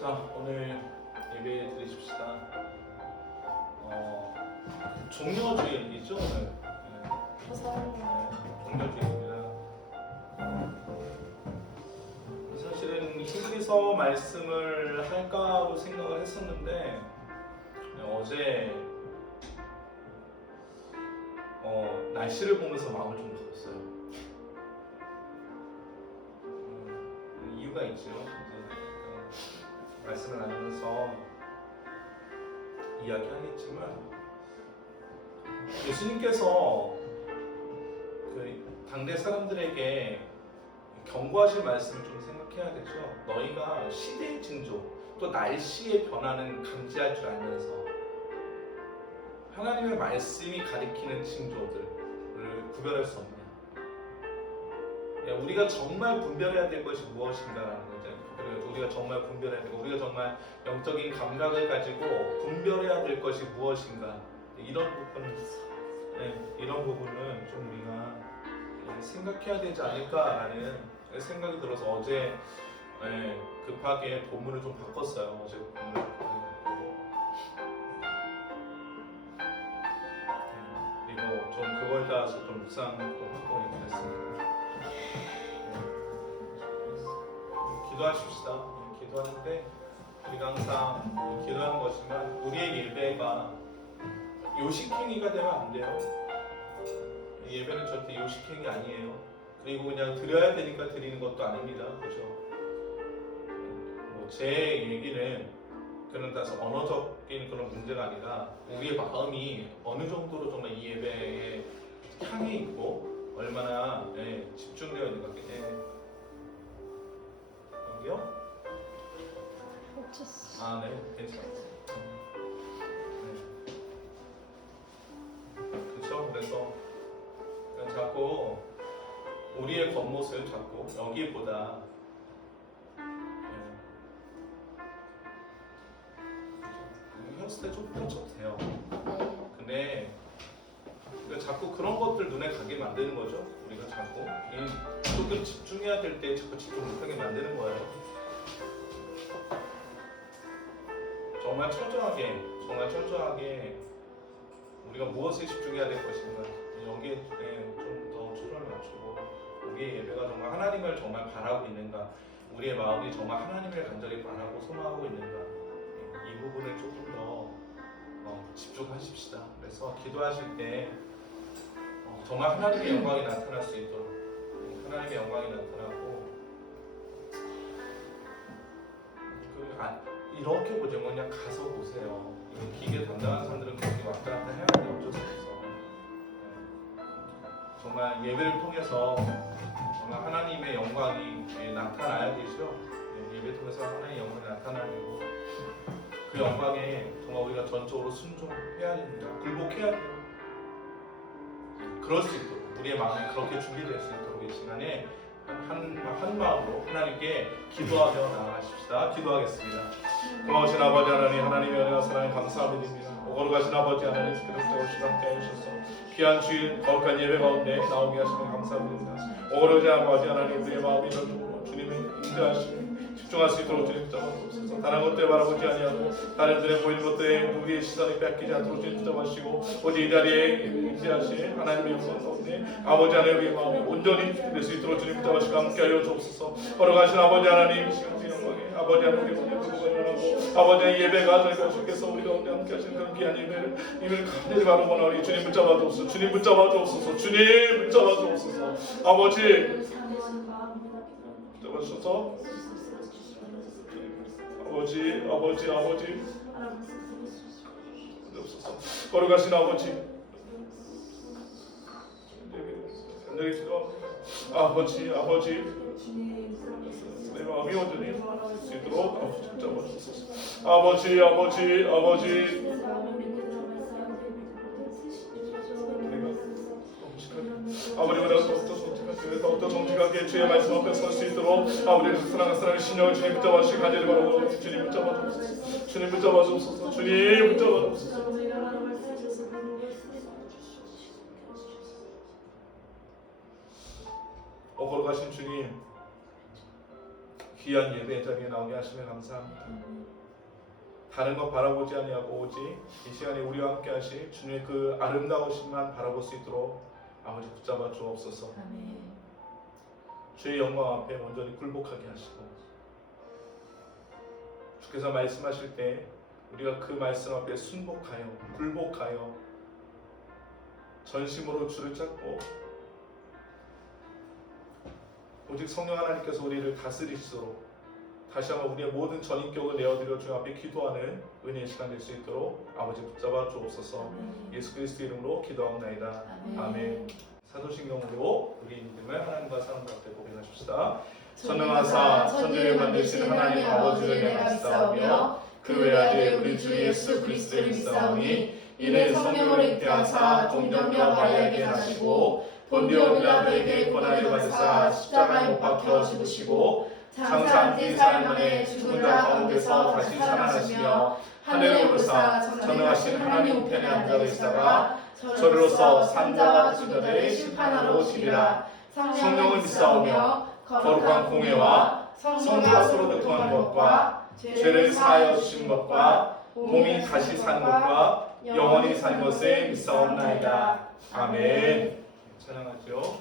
자, 오늘 예배 드리십시다. 종료주일이죠, 오늘. 종료주일입니다. 사실은 힘내서 말씀을 할까로 생각을 했었는데 어제 날씨를 보면서 마음을 좀 바꿨어요. 이유가 있죠. 말씀을 나누면서 이야기하겠지만 예수님께서 그 당대 사람들에게 경고하실 말씀을 좀 생각해야 되죠. 너희가 시대의 징조 또 날씨의 변화는 감지할 줄 알면서 하나님의 말씀이 가리키는 징조들을 구별할 수 없냐. 우리가 정말 분별해야 될 것이 무엇인가라는 거죠. 우리가 정말 분별해야 되고 우리가 정말 영적인 감각을 가지고 분별해야 될 것이 무엇인가, 이런 부분은 좀 우리가 생각해야 되지 않을까라는 생각이 들어서 어제 급하게 본문을 좀 바꿨어요. 어제 본문을 그리고 좀 그거에 따라서 좀 묵상도 하고 그랬습니다. 기도하십시다. 기도하는데 우리가 항상 기도하는 것이지만 우리의 예배가 요식행위가 되면 안 돼요. 예배는 절대 요식행위 아니에요. 그리고 그냥 드려야 되니까 드리는 것도 아닙니다. 그죠? 제 얘기는 그런 따서 언어적인 그런 문제가 아니라 우리의 마음이 어느 정도로 정말 이 예배에 향해 있고 얼마나 집중되어 있는 것 같아요. 여기요? 네, 괜찮아요. 그렇죠. 그래서 자꾸 우리의 겉모습 자꾸 여기보다 헤어스타일 좀 펼쳐도 돼요. 근데 자꾸 그런 것들 눈에 가게 만드는 거죠. 우리가 자꾸 조금 집중해야 될 때 자꾸 집중 못하게 만드는 거예요. 정말 철저하게 우리가 무엇에 집중해야 될 것인가, 여기에 좀 더 초점을 맞추고 우리의 예배가 정말 하나님을 정말 바라고 있는가, 우리의 마음이 정말 하나님을 간절히 바라고 소망하고 있는가, 이 부분을 조금 더 집중하십시다. 그래서 기도하실 때 정말 하나님의 영광이 나타날 수 있도록, 하나님의 영광이 나타나고, 이렇게 보죠. 그냥 가서 보세요. 기계 담당하는 사람들은 거기 왔다 갔다 해야 하는데 어쩔 수 없어. 정말 예배를 통해서 정말 하나님의 영광이 나타나야 되죠. 예배 통해서 하나님의 영광이 나타나야 되고, 그 영광에 정말 우리가 전적으로 순종해야 됩니다. 굴복해야 돼요. 그럴 수 있도록 우리의 마음이 그렇게 준비될 수 있도록 이 시간에 한 마음으로 하나님께 기도하며 나아가십시다. 기도하겠습니다. 고마우신 아버지 하나님, 하나님의 은혜와 사랑에 감사드립니다. 거룩하신 아버지 하나님, 그리스도를 함께 해주셔서 귀한 주일 거룩한 예배 가운데 나오게 하시면 감사드립니다. 거룩하신 아버지 하나님, 우리의 마음이 전적으로 주님의 인도하시고 집중할 수 있도록 주님 붙잡아주옵소서. 다른 것들에 바라보지 아니하고 다른 눈에 보이는 것들에 우리의 시선이 뺏기지 않도록 주님 붙잡아주시고 오직 이 자리에 임재하신 하나님의 영광 가운데 아버지 하나님의 마음이 온전히 될 수 있도록 주님 붙잡아주시고 함께하여 주옵소서. 거룩하신 아버지 하나님, 시간의 영광에 아버지 하나님의 부부가 일어나고 아버지의 예배가 저희가 주께서 우리 가운데 함께하시는 그런 귀한 예배를 간절히 바라보나오니 주님 붙잡아 주옵소서. 주님 붙잡아 주옵소서. 주님 붙잡아 주옵소서. 아버지 붙잡아 주셔서 아버지 거룩하신 아버지, 아버지 내 마음이 온전히 수 있도록 아버지 붙잡아 주옵소서. 아버지 아버지보다 어떤 정직하게 주의 말씀 앞에 설 수 있도록 아버지의 사랑의 신령을 주님 붙잡아 주시기 간절히 바라고 주님 붙잡아 주옵소서. 주님 붙잡아 주옵소서. 주님 붙잡아 주옵소서. 거룩하신 주님, 귀한 예배 자리에 나오게 하시며 감사합니다. 다른 것 바라보지 아니하고 오직 이 시간에 우리와 함께 하실 주님의 그 아름다우심만 바라볼 수 있도록 아버지 붙잡아 주옵소서. 주의 영광 앞에 온전히 굴복하게 하시고 주께서 말씀하실 때 우리가 그 말씀 앞에 순복하여 굴복하여 전심으로 주를 찾고 오직 성령 하나님께서 우리를 다스리시도록 다시 한번 우리의 모든 전인격을 내어드려 주 앞에 기도하는 은혜의 시간 될 수 있도록 아버지 붙잡아 주옵소서. 예수 그리스도 이름으로 기도하옵나이다. 아멘. 사도신경으로 우리 믿음을 하나님과 사랑과 앞에 고백하십시다. 전능하사 천지를 만드신 하나님 아버지를 내가 믿사오며 그 외아들 우리 주 예수 그리스도를 믿사오니 이는 성령으로 잉태하사 동정녀 마리아에게 나시고 본디오 빌라도에게 고난을 받으사 십자가에 못 박혀 죽으시고 장사한 뒤 사흘 만에 죽은 자 가운데서 다시 살아나시며 하늘에 오르사 전능하신 하나님 우편에 앉아 계시다가 저리로서 산자와 죽은자를 심판하러 오시리라. 성령을 믿사오며 거룩한 공회와 성령과 서로 교통하는 것과 죄를 사하여 주신 것과 몸이 다시 사는 것과 영원히 사는 것을 믿사옵나이다. 아멘. 찬양하죠.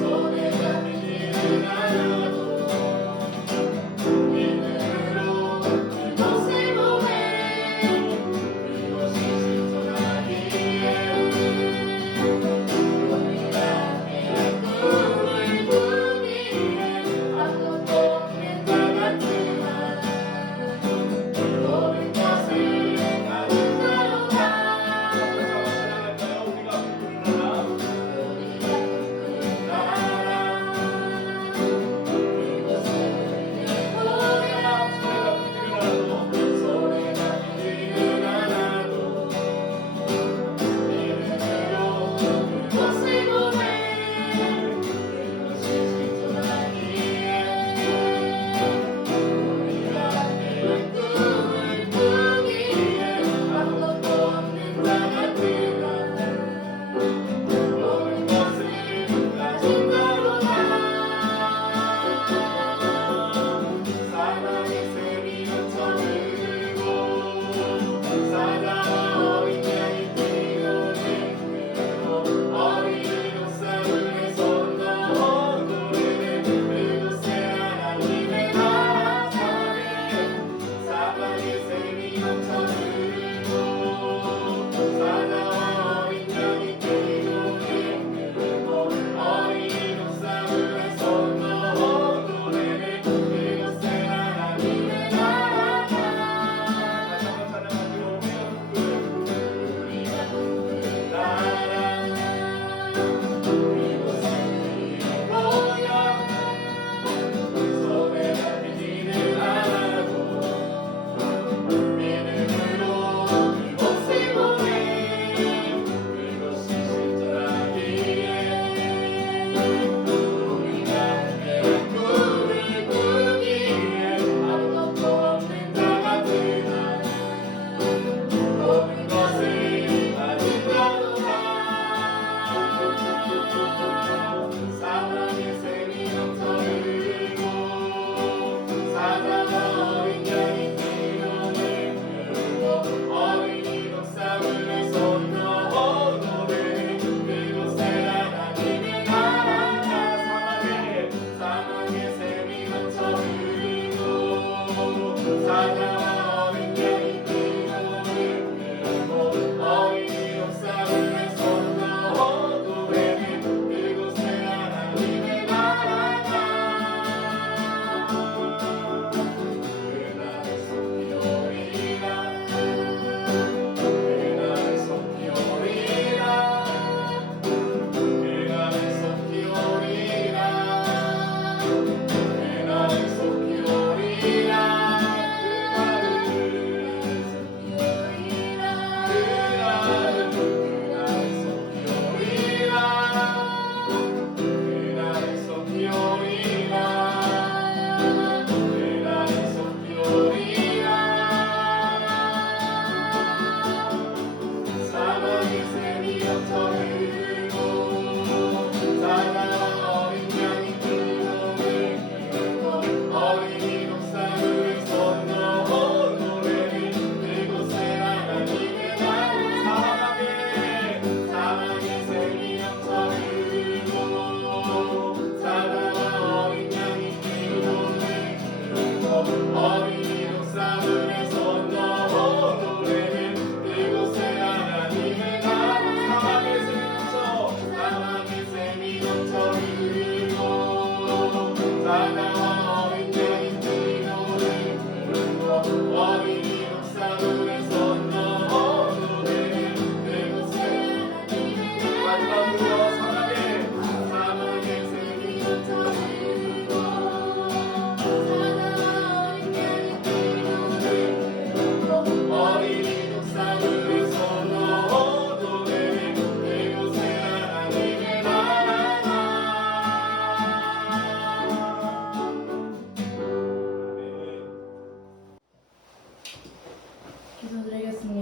손에 잡히니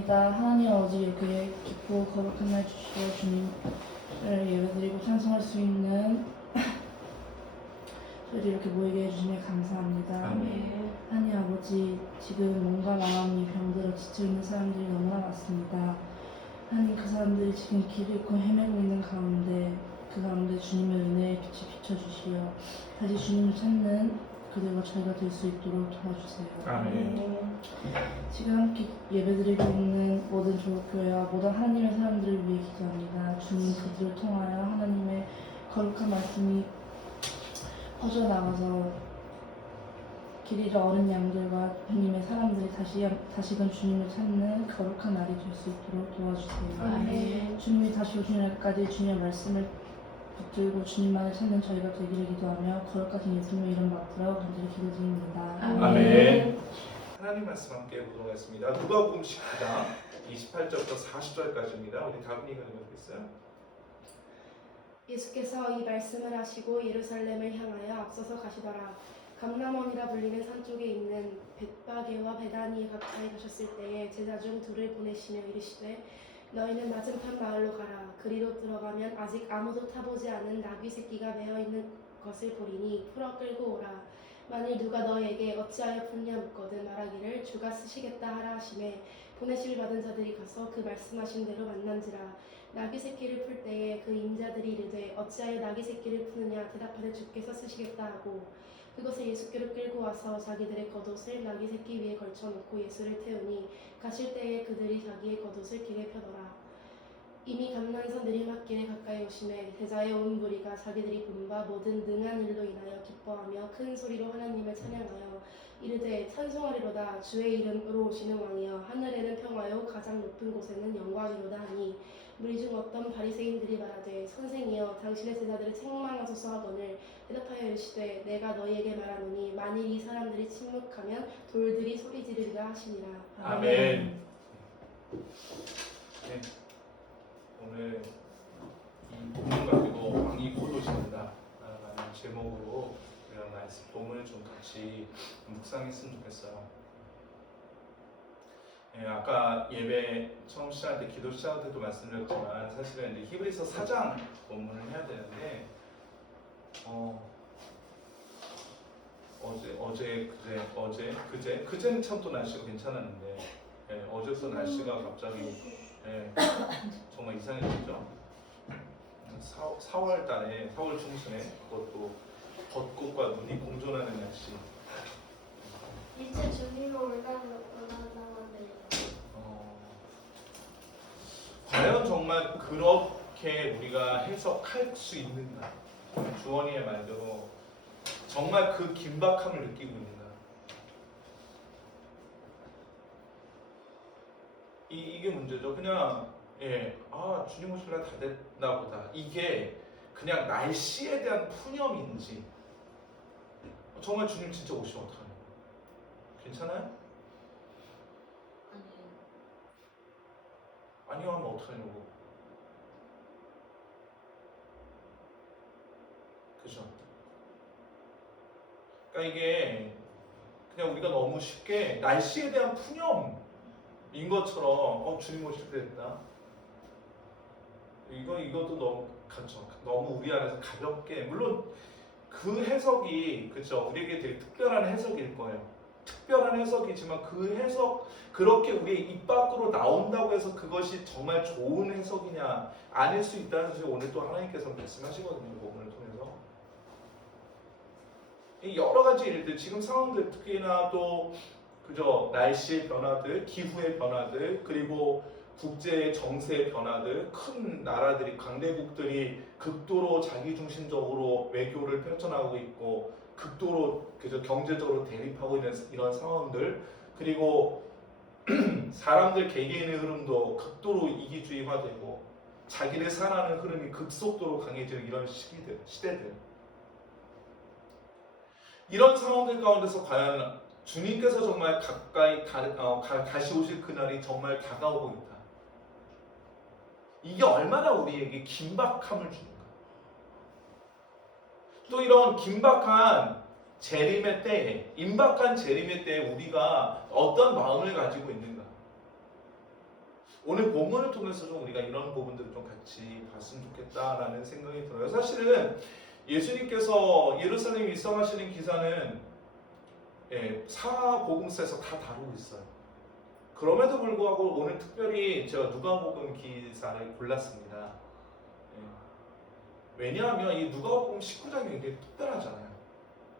감사합니다. 하나님 아버지 이렇게 기쁘고 거룩한 날 주시고 주님을 예배드리고 찬송할 수 있는 저희를 이렇게 모이게 해주시니 감사합니다. 아멘. 하나님 아버지 지금 몸과 마음이 병들어 지쳐있는 사람들이 너무나 많습니다. 하나님 그 사람들이 지금 길 잃고 헤매고 있는 가운데 그 가운데 주님의 은혜의 빛이 비춰주시어 다시 주님을 찾는 그들과 저희가 될 수 있도록 도와주세요. 아멘. 지금 함께 예배드리고 있는 모든 조국교회와 모든 하나님의 사람들을 위해 기도합니다. 주님 그들을 통하여 하나님의 거룩한 말씀이 퍼져나가서 길 잃어 어린 양들과 주님의 사람들이 다시금 주님을 찾는 거룩한 날이 될 수 있도록 도와주세요. 아멘. 주님이 다시 오시는 날까지 주님의 말씀을 붙들고 주님만을 찾는 저희가 되기를 기도하며 거룩하신 예수님의 이름 받들어 간절히 기도드립니다. 아멘. 하나님 말씀 함께 보도록 하겠습니다. 누가복음 19장 28절부터 40절까지입니다. 우리 다빈이가 읽어주겠어요? 예수께서 이 말씀을 하시고 예루살렘을 향하여 앞서서 가시더라. 감람원이라 불리는 산 쪽에 있는 벳바게와 베다니에 가까이 가셨을 때에 제자 중 둘을 보내시며 이르시되 너희는 맞은편 마을로 가라. 그리로 들어가면 아직 아무도 타보지 않은 나귀 새끼가 매어 있는 것을 보리니 풀어 끌고 오라. 만일 누가 너희에게 어찌하여 푸냐 묻거든 말하기를 주가 쓰시겠다 하라 하시매 보내실 받은 자들이 가서 그 말씀하신 대로 만난지라. 나귀 새끼를 풀 때에 그 임자들이 이르되 어찌하여 나귀 새끼를 푸느냐 대답하되 주께서 쓰시겠다 하고 그것을 예수께로 끌고 와서 자기들의 겉옷을 나귀 새끼 위에 걸쳐놓고 예수를 태우니 가실 때에 그들이 자기의 겉옷을 길에 펴더라. 이미 감난선 내리막길에 가까이 오심에 대자의 온 무리가 자기들이 본 바 모든 능한 일로 인하여 기뻐하며 큰 소리로 하나님을 찬양하여 이르되 찬송하리로다. 주의 이름으로 오시는 왕이여 하늘에는 평화요 가장 높은 곳에는 영광이로다 하니 무리 중 어떤 바리새인들이 말하되 선생이여 당신의 제자들을 책망하소서 하거늘 대답하여 이르시되 내가 너희에게 말하노니 만일 이 사람들이 침묵하면 돌들이 소리 지르리라 하시니라. 아멘. 네. 오늘 이 본문 가지고 왕이 곧 오신다 라는 제목으로 이런 말씀 본문을 좀 같이 묵상했으면 좋겠어요. 예, 아까 예배 처음 시작할 때 기도 시작할 때도 말씀드렸지만 사실은 이제 히브리서 4장 본문을 해야 되는데 그제는 참 또 날씨가 괜찮았는데 어제부터 날씨가 갑자기 정말 이상해졌죠. 4월 달에 4월 중순에 그것도 벚꽃과 눈이 공존하는 날씨. 이제 주님을 올라가는데 과연 정말 그렇게 우리가 해석할 수 있는가? 주원이의 말대로 정말 그 긴박함을 느끼고 있는가? 이게 문제죠. 그냥 주님 오실 날 다 됐나 보다. 이게 그냥 날씨에 대한 푸념인지 정말 주님 진짜 오시면 어떡하냐? 괜찮아요? 아니요 하면 어떡하냐고. 그죠? 그러니까 이게 그냥 우리가 너무 쉽게 날씨에 대한 푸념인 것처럼 주님 오실 때 됐나? 이것도 너무 우리 안에서 가볍게, 물론 그 해석이 그죠 우리에게 되게 특별한 해석일 거예요. 특별한 해석이지만 그 해석 그렇게 우리의 입 밖으로 나온다고 해서 그것이 정말 좋은 해석이냐 아닐 수 있다는 것을 오늘 또 하나님께서 말씀하시거든요. 본문을 통해서 이 여러 가지 일들 지금 상황들 특히나 또 그죠 날씨의 변화들, 기후의 변화들, 그리고 국제 정세의 변화들, 큰 나라들이 강대국들이 극도로 자기중심적으로 외교를 펼쳐나가고 있고 극도로 그저 경제적으로 대립하고 있는 이런 상황들, 그리고 사람들 개개인의 흐름도 극도로 이기주의화되고 자기를 사랑하는 흐름이 급속도로 강해지는 이런 시대들, 이런 상황들 가운데서 과연 주님께서 정말 가까이 다시 오실 그날이 정말 다가오고 있다. 이게 얼마나 우리에게 긴박함을 주는가. 또 이런 긴박한 재림의 때에, 임박한 재림의 때에 우리가 어떤 마음을 가지고 있는가. 오늘 본문을 통해서 좀 우리가 이런 부분들을 좀 같이 봤으면 좋겠다라는 생각이 들어요. 사실은 예수님께서 예루살렘에 입성하시는 기사는 사복음서에서 다 다루고 있어요. 그럼에도 불구하고 오늘 특별히 제가 누가복음 기사를 골랐습니다. 왜냐하면 이 누가복음 19장이 굉장히 특별하잖아요.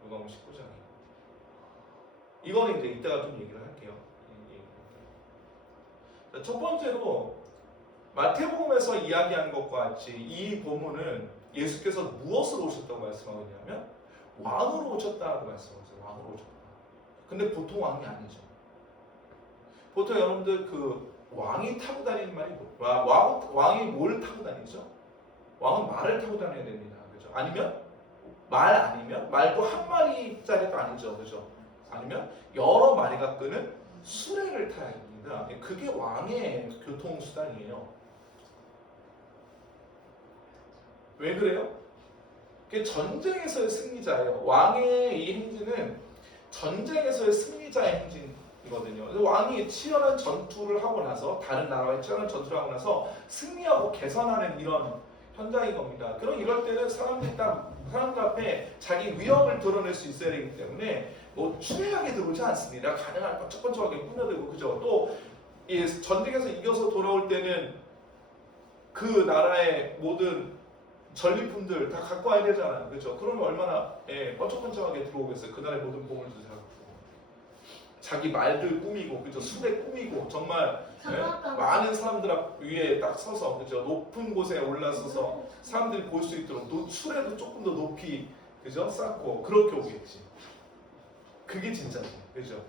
누가복음 19장이. 이거는 이제 이따가 좀 얘기를 할게요. 첫 번째로 마태복음에서 이야기한 것과 같이 이 본문은 예수께서 무엇으로 오셨다고 말씀하고 있냐면 왕으로 오셨다고 말씀하고 있어요. 왕으로 오셨다. 근데 보통 왕이 아니죠. 보통 여러분들 그 왕이 타고 다니는 말이 왕이 뭘 타고 다니죠? 왕은 말을 타고 다녀야 됩니다. 그죠? 아니면 말도 한 마리짜리도 아니죠. 그죠? 아니면 여러 마리가 끄는 수레를 타야 됩니다. 그게 왕의 교통수단이에요. 왜 그래요? 그게 전쟁에서의 승리자예요. 왕의 이 행진은 전쟁에서의 승리자의 행진이거든요. 그래서 왕이 치열한 전투를 하고 나서 다른 나라와의 치열한 전투를 하고 나서 승리하고 개선하는 이런 현장인 겁니다. 그럼 이럴 때는 사람들 앞에 자기 위험을 드러낼 수 있어야 되기 때문에 뭐 추리하게 들어오지 않습니다. 가능한 번쩍번쩍하게 꾸며들고 그죠. 또 이 전쟁에서 이겨서 돌아올 때는 그 나라의 모든 전리품들 다 갖고 와야 되잖아요. 그죠. 그러면 얼마나 번쩍번쩍하게 들어오겠어요. 그 나라의 모든 보물들 다 자기 말들 꾸미고 그죠. 수레 꾸미고 정말 많은 사람들 앞 위에 딱 서서 그죠. 높은 곳에 올라서서 사람들이 볼 수 있도록 수레도 조금 더 높이 그죠. 쌓고 그렇게 오겠지. 그게 진짜지. 그죠.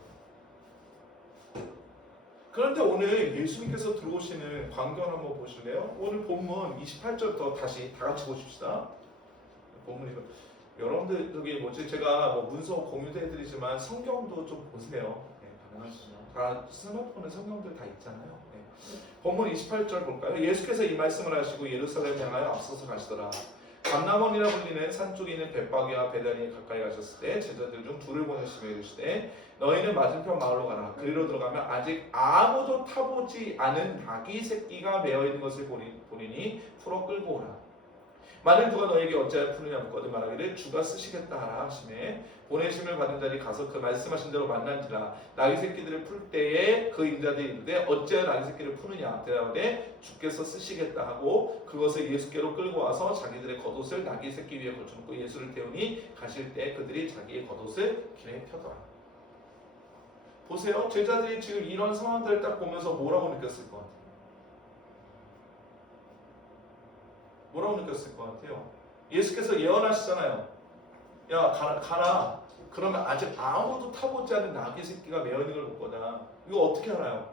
그런데 오늘 예수님께서 들어오시는 광경을 한번 보실래요? 오늘 본문 28절부터 다시 다 같이 보십시다. 본문이 여러분들 저기 뭐지 제가 뭐 문서 공유도 해드리지만 성경도 좀 보세요. 가능하시죠? 다 스마트폰에 성경들 다 있잖아요. 본문 28절 볼까요? 예수께서 이 말씀을 하시고 예루살렘 향하여 앞서서 가시더라. 감람원이라 불리는 산 쪽에 있는 벳바게와 베다니에 가까이 가셨을 때 제자들 중 둘을 보내시며 이르시되 너희는 맞은편 마을로 가라. 그리로 들어가면 아직 아무도 타보지 않은 나귀 새끼가 매어 있는 것을 보리니 풀어 끌고 오라. 만일 누가 너에게 어찌하여 푸느냐 묻거든 말하기를 주가 쓰시겠다 하라 하시매 보내심을 받은 자들이 가서 그 말씀하신 대로 만난지라. 나귀 새끼들을 풀 때에 그 임자들이 이르되 어찌하여 나귀 새끼를 푸느냐 대답하되 주께서 쓰시겠다 하고 그것을 예수께로 끌고 와서 자기들의 겉옷을 나귀 새끼 위에 걸쳐놓고 예수를 태우니 가실 때 그들이 자기의 겉옷을 길에 펴더라. 보세요. 제자들이 지금 이런 상황들을 딱 보면서 뭐라고 느꼈을 것 같아요? 뭐라고 느꼈을 것 같아요? 예수께서 예언하시잖아요. 야 가라. 그러면 아직 아무도 타보지 않은 나귀 새끼가 매어 있는 걸 볼 거다. 이거 어떻게 알아요?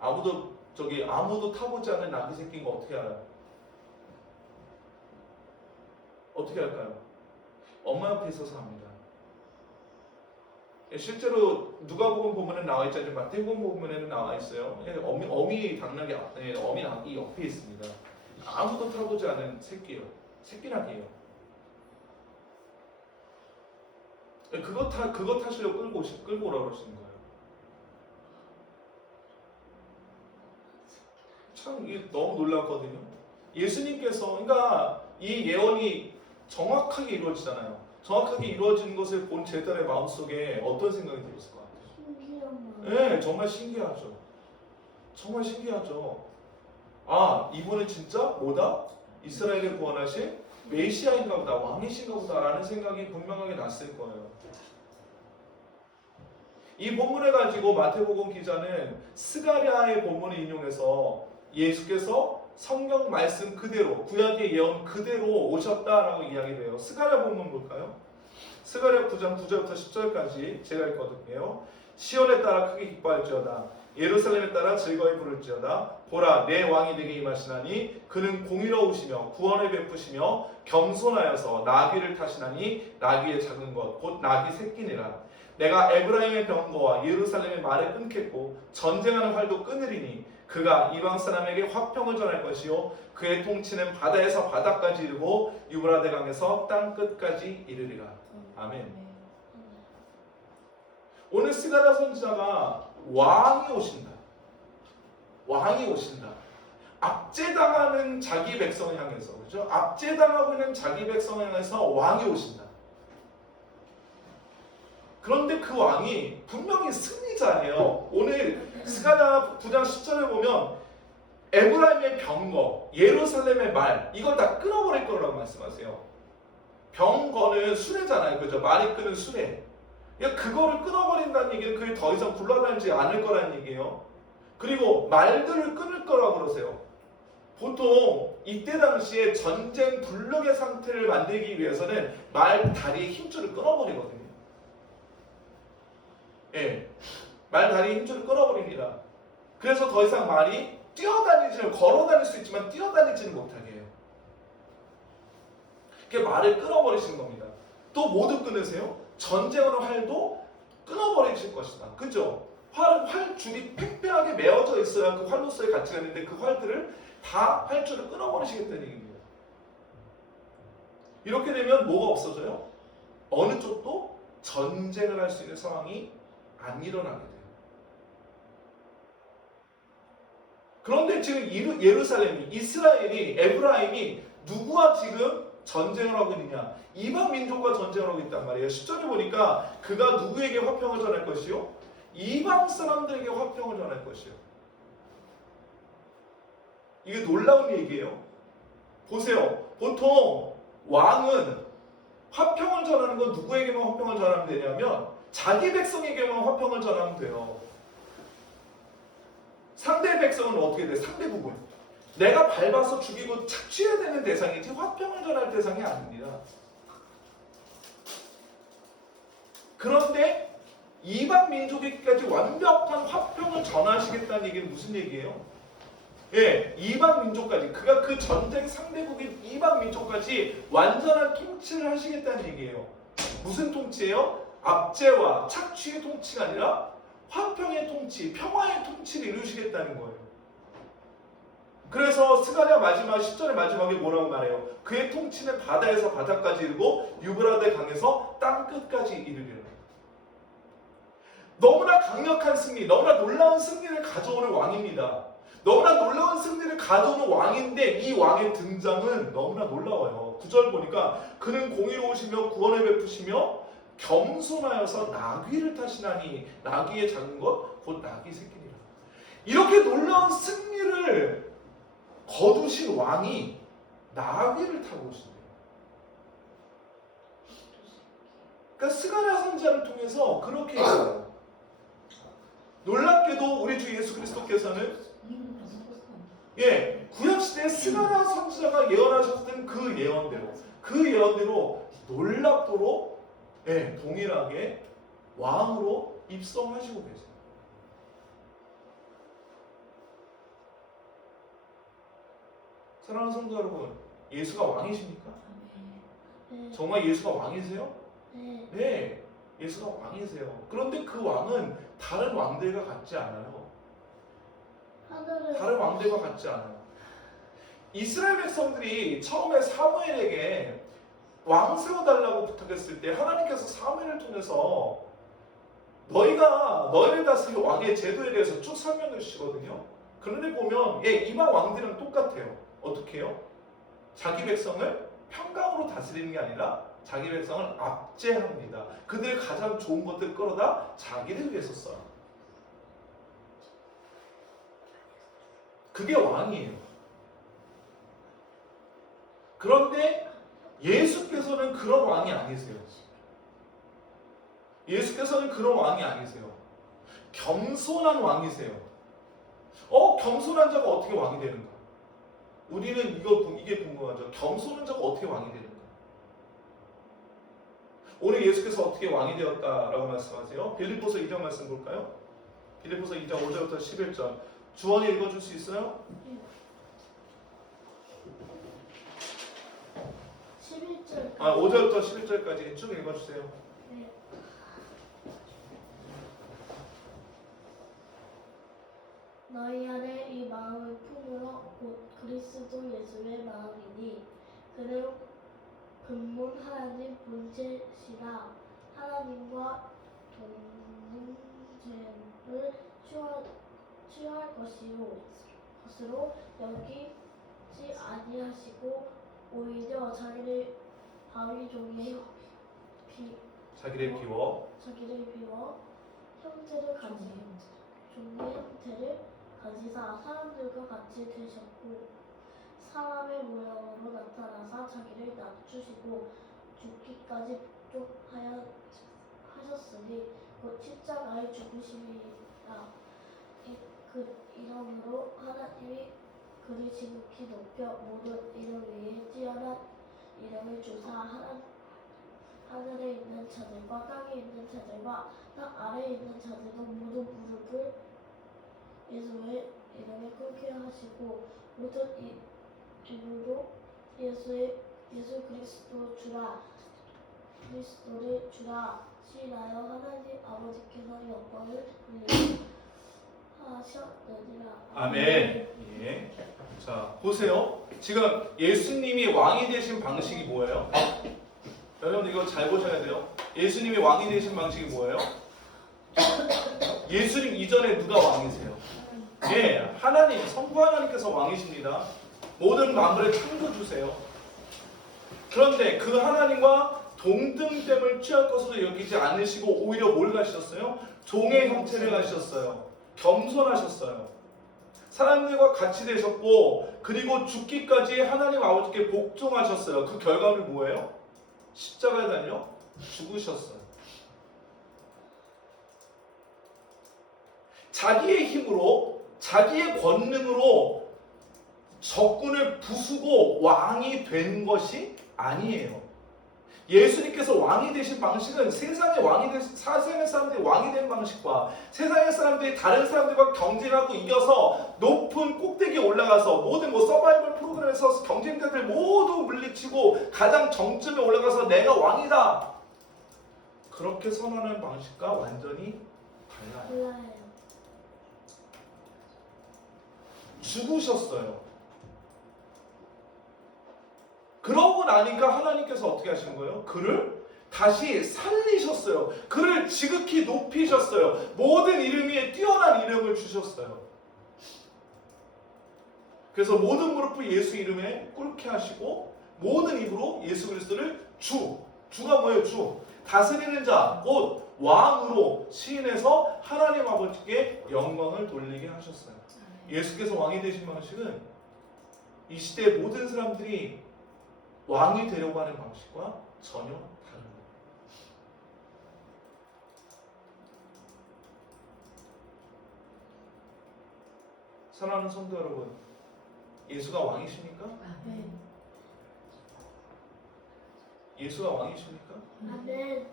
아무도 타보지 않은 나귀 새끼인 거 어떻게 알아요? 어떻게 할까요? 엄마 옆에 있어서 합니다. 실제로 누가복음 보면은 나와 있잖아요. 마태복음 보면은 나와 있어요. 어미 낙이 옆에 있습니다. 아무도 타보지 않은 새끼예요. 새끼낙이에요. 그거 타시려고 끌고 오라고 그러시는 거예요. 참 이게 너무 놀랍거든요. 예수님께서 그러니까 이 예언이 정확하게 이루어지잖아요. 정확하게 이루어지는 것을 본 제자의 마음속에 어떤 생각이 들었을 것 같아요? 신기한 말. 네, 정말 신기하죠. 정말 신기하죠. 아, 이분은 진짜 뭐다? 이스라엘을 구원하신 메시아인가 보다, 왕이신가 보다 라는 생각이 분명하게 났을 거예요. 이 본문을 가지고 마태복음 기자는 스가랴의 본문을 인용해서 예수께서 성경 말씀 그대로, 구약의 예언 그대로 오셨다라고 이야기를 해요. 스가랴 본문 볼까요? 스가랴 9장 9절부터 10절까지 제가 읽거든요. 시온에 따라 크게 기뻐할지어다. 예루살렘에 따라 즐거이 부를지어다. 보라, 내 왕이 내게 임하시나니 그는 공의로우시며 구원을 베푸시며 겸손하여서 나귀를 타시나니 나귀의 작은 것 곧 나귀 새끼니라. 내가 에브라임의 병거와 예루살렘의 말을 끊겠고 전쟁하는 활도 끊으리니 그가 이방 사람에게 화평을 전할 것이요 그의 통치는 바다에서 바다까지 이르고 유브라데 강에서 땅 끝까지 이르리라. 아멘. 오늘 스가랴 선지자가 왕이 오신다. 왕이 오신다. 압제당하는 자기 백성을 향해서, 그렇죠? 압제당하고 있는 자기 백성을 향해서 왕이 오신다. 그런데 그 왕이 분명히 승리자예요. 오늘 스가랴 9장 10절에 보면 에브라임의 병거, 예루살렘의 말, 이걸 다 끊어버릴 거라고 말씀하세요. 병거는 수레잖아요, 그죠? 말이 끄는 수레. 그러니까 그거를 끊어버린다는 얘기는 그게 더 이상 굴러다니지 않을 거라는 얘기예요. 그리고 말들을 끊을 거라고 그러세요. 보통 이때 당시에 전쟁 불능의 상태를 만들기 위해서는 말 다리의 힘줄을 끊어버리거든요. 예, 말 다리의 힘줄을 끊어버립니다. 그래서 더 이상 말이 뛰어다니지는, 걸어다닐 수 있지만 뛰어다니지는 못하게 해요. 그게 말을 끊어버리시는 겁니다. 또 모두 끊으세요. 전쟁으로 활도 끊어버리실 것이다. 그죠? 활줄이 팽팽하게 메어져 있어야 그 활로서의 가치가 있는데 그 활들을 다 활줄을 끊어버리시겠다는 얘기입니다. 이렇게 되면 뭐가 없어져요? 어느 쪽도 전쟁을 할 수 있는 상황이 안 일어나게 돼요. 그런데 지금 예루살렘이, 이스라엘이, 에브라임이 누구와 지금 전쟁을 하고 있느냐? 이방 민족과 전쟁을 하고 있단 말이에요. 10절에 보니까 그가 누구에게 화평을 전할 것이요? 이방 사람들에게 화평을 전할 것이요. 이게 놀라운 얘기예요. 보세요. 보통 왕은 화평을 전하는 건 누구에게만 화평을 전하면 되냐면 자기 백성에게만 화평을 전하면 돼요. 상대 백성은 어떻게 돼? 상대 부분. 내가 밟아서 죽이고 착취해야 되는 대상이지 화평을 전할 대상이 아닙니다. 그런데 이방 민족에게까지 완벽한 화평을 전하시겠다는 얘기는 무슨 얘기예요? 예, 이방 민족까지, 그가 그 전쟁 상대국인 이방 민족까지 완전한 통치를 하시겠다는 얘기예요. 무슨 통치예요? 압제와 착취의 통치가 아니라 화평의 통치, 평화의 통치를 이루시겠다는 거예요. 그래서 스가랴 마지막 10절의 마지막에 뭐라고 말해요? 그의 통치는 바다에서 바다까지 이르고 유브라데 강에서 땅 끝까지 이르리라. 너무나 강력한 승리, 너무나 놀라운 승리를 가져오는 왕입니다. 너무나 놀라운 승리를 가져오는 왕인데 이 왕의 등장은 너무나 놀라워요. 9절 보니까 그는 공의로우시며 구원을 베푸시며 겸손하여서 나귀를 타시나니 나귀의 작은 것 곧 나귀 새끼니라. 이렇게 놀라운 승리를 거두신 왕이 나귀를 타고 오신대요. 그러니까 스가랴 선지자를 통해서 그렇게 했어요. 놀랍게도 우리 주 예수 그리스도께서는 구약시대에 스가랴 선지자가 예언하셨던 그 예언대로 놀랍도록 동일하게 왕으로 입성하시고 계세요. 사랑하는 성도 여러분, 예수가 왕이십니까? 네. 정말 예수가 왕이세요? 네. 네, 예수가 왕이세요. 그런데 그 왕은 다른 왕들과 같지 않아요. 다른 왕들과 같지 않아요. 이스라엘 백성들이 처음에 사무엘에게 왕 세워달라고 부탁했을 때 하나님께서 사무엘을 통해서 너희를 다스릴 왕의 제도에 대해서 쭉 설명해 주시거든요. 그런데 보면 이방 왕들은 똑같아요. 어떻게 해요? 자기 백성을 평강으로 다스리는 게 아니라 자기 백성을 압제합니다. 그들 가장 좋은 것들 끌어다 자기를 위해서 써요. 그게 왕이에요. 그런데 예수께서는 그런 왕이 아니세요. 예수께서는 그런 왕이 아니세요. 겸손한 왕이세요. 겸손한 자가 어떻게 왕이 되는가? 우리는 이게 궁금하죠. 겸손한 자가 어떻게 왕이 되는가? 오늘 예수께서 어떻게 왕이 되었다라고 말씀하세요? 빌립보서 2장 말씀 볼까요? 빌립보서 2장 5절부터 11절. 주원이 읽어줄 수 있어요? 11절. 5절부터 11절까지 쭉 읽어주세요. 네. 너희 안에 이 마음을 품으러 곧 그리스도 예수의 마음이니 그는 근본 하나님 본체시라 하나님과 동등됨을 취할 것으로 여기지 아니하시고 오히려 자기를 바위 종의 자기를 비워 형태를 종의 형태를 가지사 사람들과 같이 되셨고 사람의 모양으로 나타나사 자기를 낮추시고 죽기까지 복종하셨으니 곧 십자가에 죽으심이라. 그 이름으로 하나님이 그를 지극히 높여 모든 이름 위에 뛰어난 이름을 주사 하늘에 있는 자들과 땅에 있는 자들과 땅 아래에 있는 자들도 모든 무릎을 예수의 이름에 꿇게 하시고 모든 이름으로 예수 그리스도를 주라 시인하여 하나님 아버지께서 영광을 하셨느니라. 아멘. 예. 자, 보세요. 지금 예수님이 왕이 되신 방식이 뭐예요? 여러분 이거 잘 보셔야 돼요. 예수님이 왕이 되신 방식이 뭐예요? 예수님 이전에 누가 왕이세요? 예, 하나님, 성부 하나님께서 왕이십니다. 모든 만물의 창조주세요. 그런데 그 하나님과 동등됨을 취할 것으로 여기지 않으시고 오히려 뭘 가셨어요? 종의 형태를 가셨어요. 겸손하셨어요. 사람들과 같이 되셨고 그리고 죽기까지 하나님 아버지께 복종하셨어요. 그 결과물이 뭐예요? 십자가에 달려 죽으셨어요. 자기의 힘으로 자기의 권능으로 적군을 부수고 왕이 된 것이 아니에요. 예수님께서 왕이 되신 방식은 세상의 사람들이 왕이 된 방식과 세상의 사람들이 다른 사람들과 경쟁하고 이겨서 높은 꼭대기에 올라가서 모든 서바이벌 프로그램에서 경쟁자들 모두 물리치고 가장 정점에 올라가서 내가 왕이다. 그렇게 선언하는 방식과 완전히 달라요. 죽으셨어요. 그러고 나니까 하나님께서 어떻게 하시는 거예요? 그를 다시 살리셨어요. 그를 지극히 높이셨어요. 모든 이름 위에 뛰어난 이름을 주셨어요. 그래서 모든 무릎을 예수 이름에 꿇게 하시고 모든 입으로 예수 그리스도를 주가 뭐예요? 주. 다스리는 자, 곧 왕으로 시인해서 하나님 아버지께 영광을 돌리게 하셨어요. 예수께서 왕이 되신 방식은 이 시대의 모든 사람들이 왕이 되려고 하는 방식과 전혀 다른 거예요. 사랑하는 성도 여러분, 예수가 왕이십니까? 네. 예수가 왕이십니까? 아멘.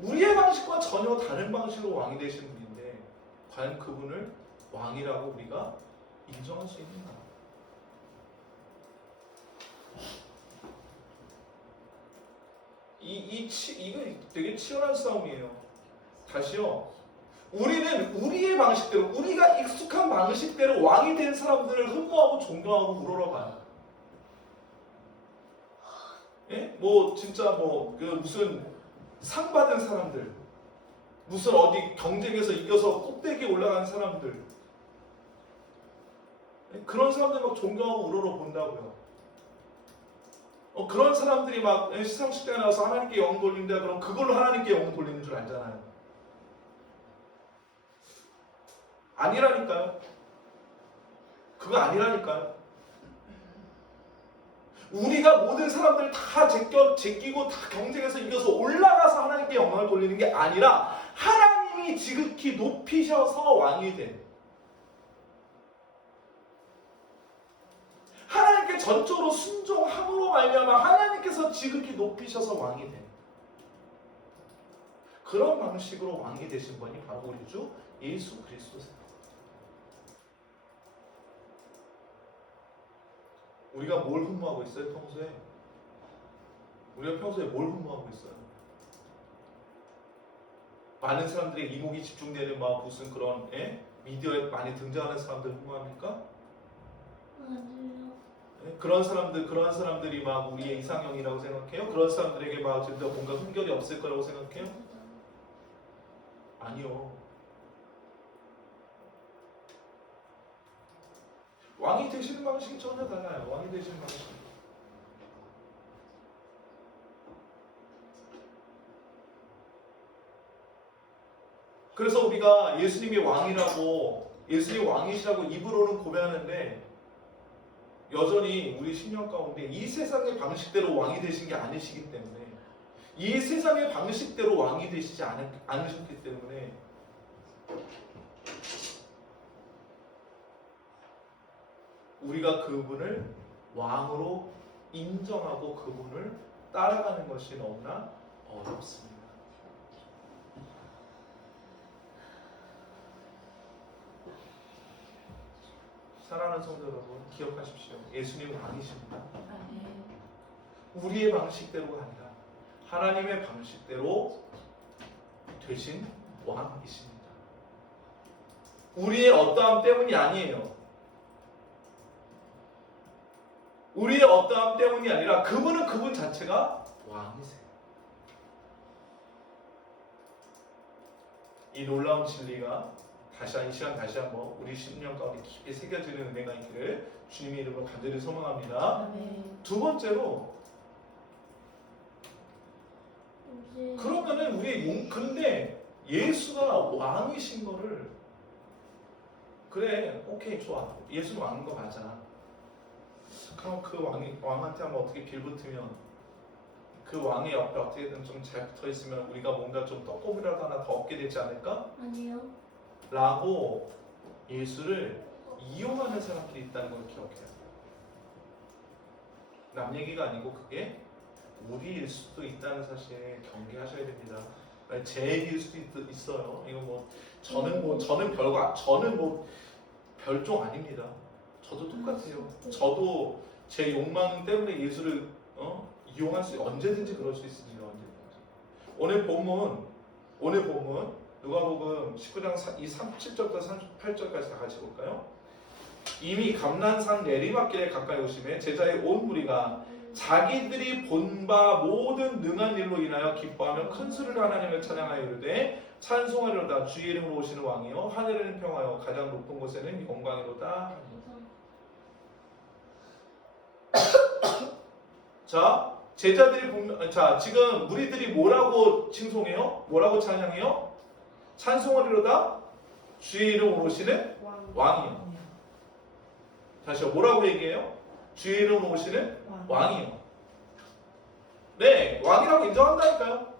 우리의 방식과 전혀 다른 방식으로 왕이 되신 분인데 과연 그분을 왕이라고 우리가 인정할 수 있는가? 이거 되게 치열한 싸움이에요. 다시요. 우리는 우리의 방식대로, 우리가 익숙한 방식대로 왕이 된 사람들을 흠모하고 존경하고 우러러가요. 예? 뭐 진짜 그 무슨 상 받은 사람들, 무슨 어디 경쟁에서 이겨서 꼭대기에 올라간 사람들, 그런 사람들 막 존경하고 우러러 본다고요. 그런 사람들이 막 시상식장에 나와서 하나님께 영광 돌린다 그럼 그걸로 하나님께 영광 돌리는 줄 알잖아요. 아니라니까요. 그거 아니라니까요. 우리가 모든 사람들을 다 제끼고 다 경쟁해서 이겨서 올라가서 하나님께 영광을 돌리는 게 아니라 하나님이 지극히 높이셔서 왕이 된, 하나님께 전적으로 순종함으로 말미암아 하나님께서 지극히 높이셔서 왕이 된 그런 방식으로 왕이 되신 분이 바로 우리 주 예수 그리스도세요. 우리가 뭘 흠모하고 있어요? 우리가 평소에 뭘 흠모하고 있어요? 많은 사람들의 이목이 집중되는 무슨 그런 미디어에 많이 등장하는 사람들 흠모합니까? 아니요. 그런 사람들이 막 우리의 이상형이라고 생각해요? 그런 사람들에게 막 진짜 뭔가 흠결이 없을 거라고 생각해요? 아니요. 왕이 되시는 방식이 전혀 달라요. 왕이 되시는 방식. 그래서 우리가 예수님이 왕이라고, 예수님이 왕이시라고 입으로는 고백하는데 여전히 우리 심령 가운데 이 세상의 방식대로 왕이 되신 게 아니시기 때문에, 이 세상의 방식대로 왕이 되시지 않으셨기 때문에 우리가 그분을 왕으로 인정하고 그분을 따라가는 것이 너무나 어렵습니다. 사랑하는 성도 여러분, 기억하십시오. 예수님은 왕이십니다. 아멘. 우리의 방식대로가 아니라 하나님의 방식대로 되신 왕이십니다. 우리의 어떠함 때문이 아니에요. 우리의 어떠함 때문이 아니라 그분은 그분 자체가 왕이세요. 이 놀라운 진리가 이 시간 다시 한번 우리 심령 가운데 깊이 새겨지는 은혜가 있기를 주님의 이름으로 간절히 소망합니다. 아멘. 두 번째로, 그러면은 근데 예수가 왕이신 거를, 그래, 오케이, 좋아, 예수는 왕인 거 맞아. 그럼 그 왕한테 한번 어떻게 빌붙으면, 그 왕의 옆에 어떻게든 좀 잘 붙어 있으면 우리가 뭔가 좀 떡고기라도 하나 더 얻게 되지 않을까? 아니요. 라고 예수를 이용하는 사람들이 있다는 걸 기억해요. 남 얘기가 아니고 그게 우리일 수도 있다는 사실에 경계하셔야 됩니다. 제 얘기일 수도 있어요. 이거 저는 별종 아닙니다. 저도 똑같아요. 저도 제 욕망 때문에 예수를 이용할 수, 언제든지 그럴 수 있습니다. 언제든지. 오늘 본문 누가복음 19장 37절부터 38절까지 다 같이 볼까요? 이미 감난산 내리막길에 가까이 오심에 제자의 온 무리가 자기들이 본 바 모든 능한 일로 인하여 기뻐하며 큰 소리로 하나님을 찬양하여 이르되 찬송하리로다. 주의 이름으로 오시는 왕이요 하늘에는 평화요 가장 높은 곳에는 영광이로다. 자, 지금 무리들이 뭐라고 칭송해요? 뭐라고 찬양해요? 찬송하리로다. 주의 이름으로 오시는 왕이요. 다시요. 뭐라고 얘기해요? 주의 이름으로 오시는 왕이요. 네, 왕이라고 인정한다니까요.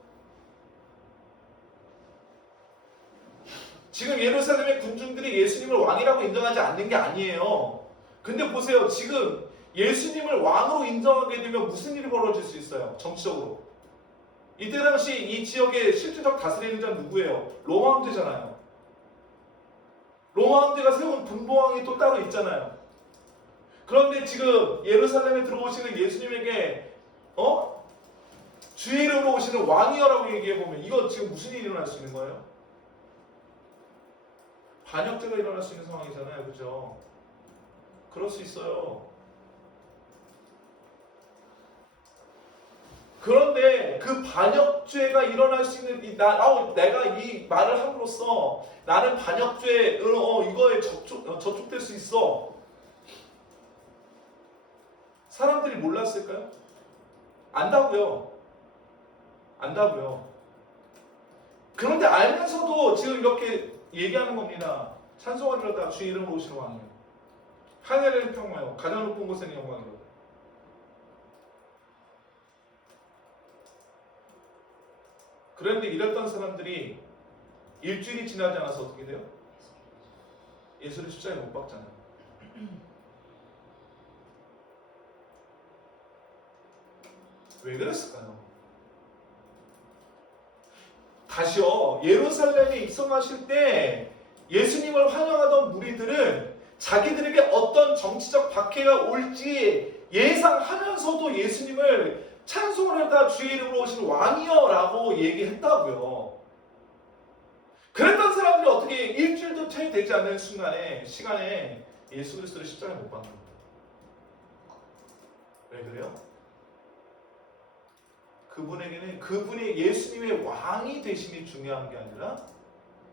지금 예루살렘의 군중들이 예수님을 왕이라고 인정하지 않는 게 아니에요. 근데 보세요. 지금 예수님을 왕으로 인정하게 되면 무슨 일이 벌어질 수 있어요? 정치적으로. 이때 당시 이 지역의 실질적 다스리는 자는 누구예요? 로마 황제잖아요. 로마 황제가 세운 분봉왕이 또 따로 있잖아요. 그런데 지금 예루살렘에 들어오시는 예수님에게 주의 이름으로 오시는 왕이여라고 얘기해보면 이거 지금 무슨 일이 일어날 수 있는 거예요? 반역죄가 일어날 수 있는 상황이잖아요. 그죠? 그럴 수 있어요. 그런데 그 반역죄가 일어날 수 있는 내가 이 말을 함으로써 나는 반역죄 이거에 저촉될 수 있어. 사람들이 몰랐을까요? 안다고요. 그런데 알면서도 지금 이렇게 얘기하는 겁니다. 찬송하리로다. 주의 이름으로 오시는 왕이요 하늘에는 평화요 가장 높은 곳에는 영광이요. 그런데 이랬던 사람들이 일주일이 지나지 않아서 어떻게 돼요? 예수를 십자가에 못 박잖아요. 왜 그랬을까요? 다시요. 예루살렘에 입성하실 때 예수님을 환영하던 무리들은 자기들에게 어떤 정치적 박해가 올지 예상하면서도 예수님을 찬송을 하다 주의 이름으로 오신 왕이여 라고 얘기했다고요. 그랬던 사람들이 어떻게 일주일도 채 되지 않는 시간에 예수 그리스도를 십자가에 못 박는 거예요. 왜 그래요? 그분에게는 그분의 예수님의 왕이 되심이 중요한 게 아니라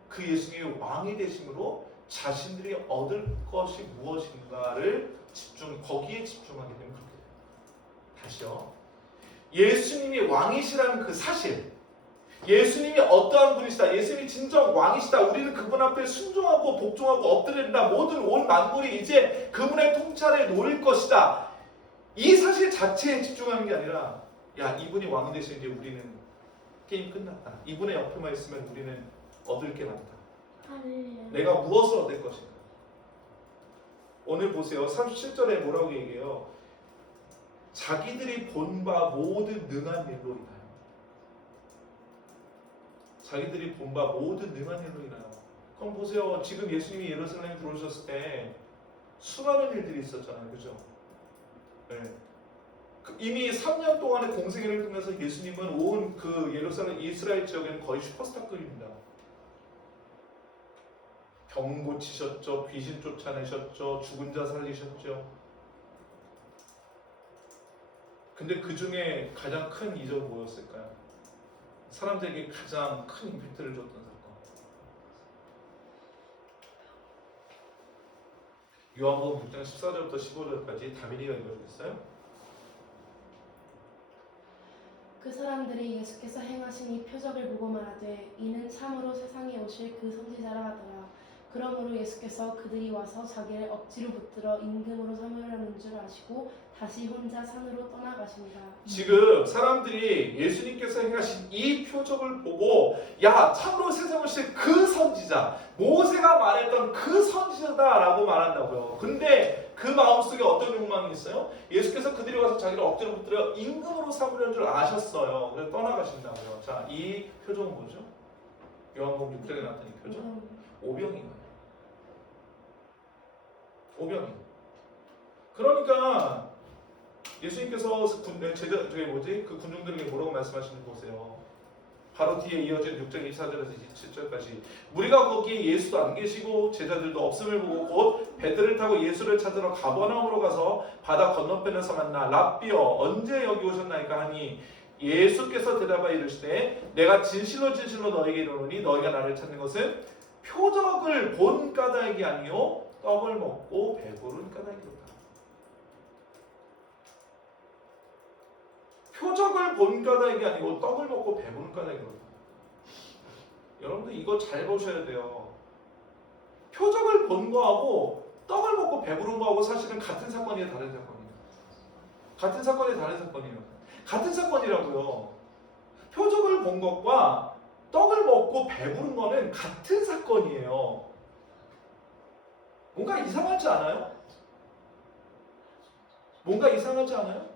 그 예수님의 왕이 되심으로 자신들이 얻을 것이 무엇인가를 거기에 집중하게 되면 그렇게 돼요. 다시요. 예수님이 왕이시라는 그 사실, 예수님이 어떠한 분이시다, 예수님이 진정 왕이시다, 우리는 그분 앞에 순종하고 복종하고 엎드려야 된다, 모든 온 만물이 이제 그분의 통찰에 놓일 것이다, 이 사실 자체에 집중하는 게 아니라 야, 이분이 왕이 되시는 이제 우리는 게임 끝났다, 이분의 옆에만 있으면 우리는 얻을 게 많다, 할렐루야. 내가 무엇을 얻을 것인가. 오늘 보세요. 37절에 뭐라고 얘기해요? 자기들이 본 바 모든 능한 일로 인하여. 자기들이 본 바 모든 능한 일로 인하여. 그럼 보세요. 지금 예수님이 예루살렘에 들어오셨을 때 수많은 일들이 있었잖아요. 그죠? 네. 이미 3년 동안의 공생애를 통해서 예수님은 온 그 예루살렘 이스라엘 지역에는 거의 슈퍼스타급입니다. 병 고치셨죠, 귀신 쫓아내셨죠, 죽은 자 살리셨죠. 근데 그 중에 가장 큰 이적은 뭐였을까요? 사람들에게 가장 큰 임팩트를 줬던 사건. 요한복음 6장 14절부터 15절까지 다민이가 읽어주겠어요? 그 사람들이 예수께서 행하신 이 표적을 보고 말하되 이는 참으로 세상에 오실 그 선지자라 하더라. 그러므로 예수께서 그들이 와서 자기를 억지로 붙들어 임금으로 삼으려는 줄 아시고 다시 혼자 산으로 떠나가십니다. 지금 사람들이 예수님께서 행하신 이 표적을 보고 야, 참으로 세상에 오실 그 선지자, 모세가 말했던 그 선지자다라고 말한다고요. 근데 그 마음속에 어떤 욕망이 있어요? 예수께서 그들이 와서 자기를 억지로 붙들어 임금으로 삼으려는 줄 아셨어요. 그래서 떠나가신다고요. 자, 이 표적은 뭐죠? 요한복음 6장에 나타난 이 표적. 오병이에요. 오병이. 그러니까 예수님께서 그 군중들에게 뭐라고 말씀하시는지 보세요. 바로 뒤에 이어진 6장 24절에서 27절까지 무리가 거기에 예수도 안 계시고 제자들도 없음을 보고 곧 배들을 타고 예수를 찾으러 가버나움으로 가서 바다 건너편에서 만나 랍비여 언제 여기 오셨나이까 하니 예수께서 대답하여 이르시되 내가 진실로 진실로 너에게 이르노니 너희가 나를 찾는 것은 표적을 본 까닭이 아니요 떡을 먹고 배부른 까닭이로다. 표적을 본 까닭이 아니고 떡을 먹고 배부른 까닭이로다. 여러분들 이거 잘 보셔야 돼요. 표적을 본 거하고 떡을 먹고 배부른 거하고 사실은 같은 사건이에요, 다른 사건이에요? 같은 사건이에요, 다른 사건이에요? 같은 사건이라고요. 표적을 본 것과 떡을 먹고 배부른 거는 같은 사건이에요. 뭔가 이상하지 않아요? 뭔가 이상하지 않아요?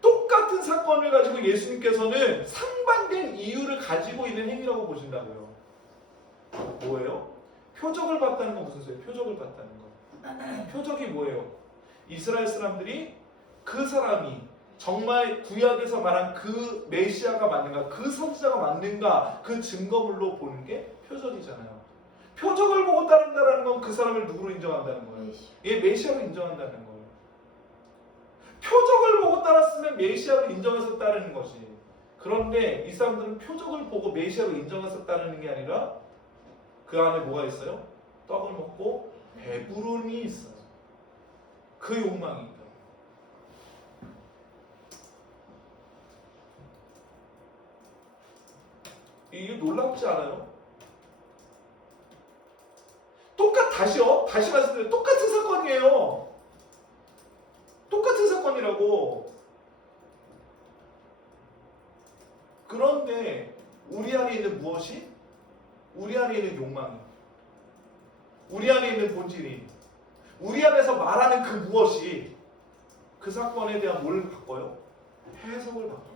똑같은 사건을 가지고 예수님께서는 상반된 이유를 가지고 있는 행위라고 보신다고요. 뭐예요? 표적을 봤다는 건 무슨 소리예요? 표적을 봤다는 거. 표적이 뭐예요? 이스라엘 사람들이 그 사람이 정말 구약에서 말한 그 메시아가 맞는가, 그 선지자가 맞는가, 그 증거물로 보는 게 표적이잖아요. 표적을 보고 따른다는 건 그 사람을 누구로 인정한다는 거예요? 예, 메시아로 인정한다는 거예요. 표적을 보고 따랐으면 메시아로 인정해서 따르는 거지. 그런데 이 사람들은 표적을 보고 메시아로 인정해서 따르는 게 아니라 그 안에 뭐가 있어요? 떡을 먹고 배부름이 있어요. 그 욕망이 있다. 이게 놀랍지 않아요? 다시 말씀드려요. 똑같은 사건이에요. 똑같은 사건이라고. 그런데 우리 안에 있는 무엇이? 우리 안에 있는 욕망이, 우리 안에 있는 본질이, 우리 안에서 말하는 그 무엇이 그 사건에 대한 뭘 바꿔요? 해석을 바꿔요.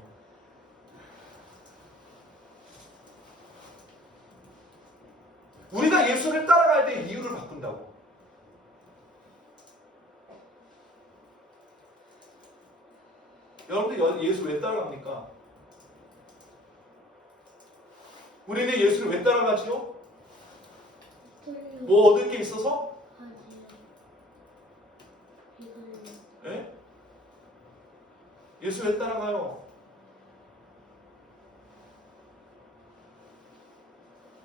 우리가 예수를 따라가야 될 이유를 바꾼다고. 여러분들 예수 왜 따라갑니까? 우리는 예수를 왜 따라가지요? 뭐 얻을 게 있어서? 네? 예수 왜 따라가요?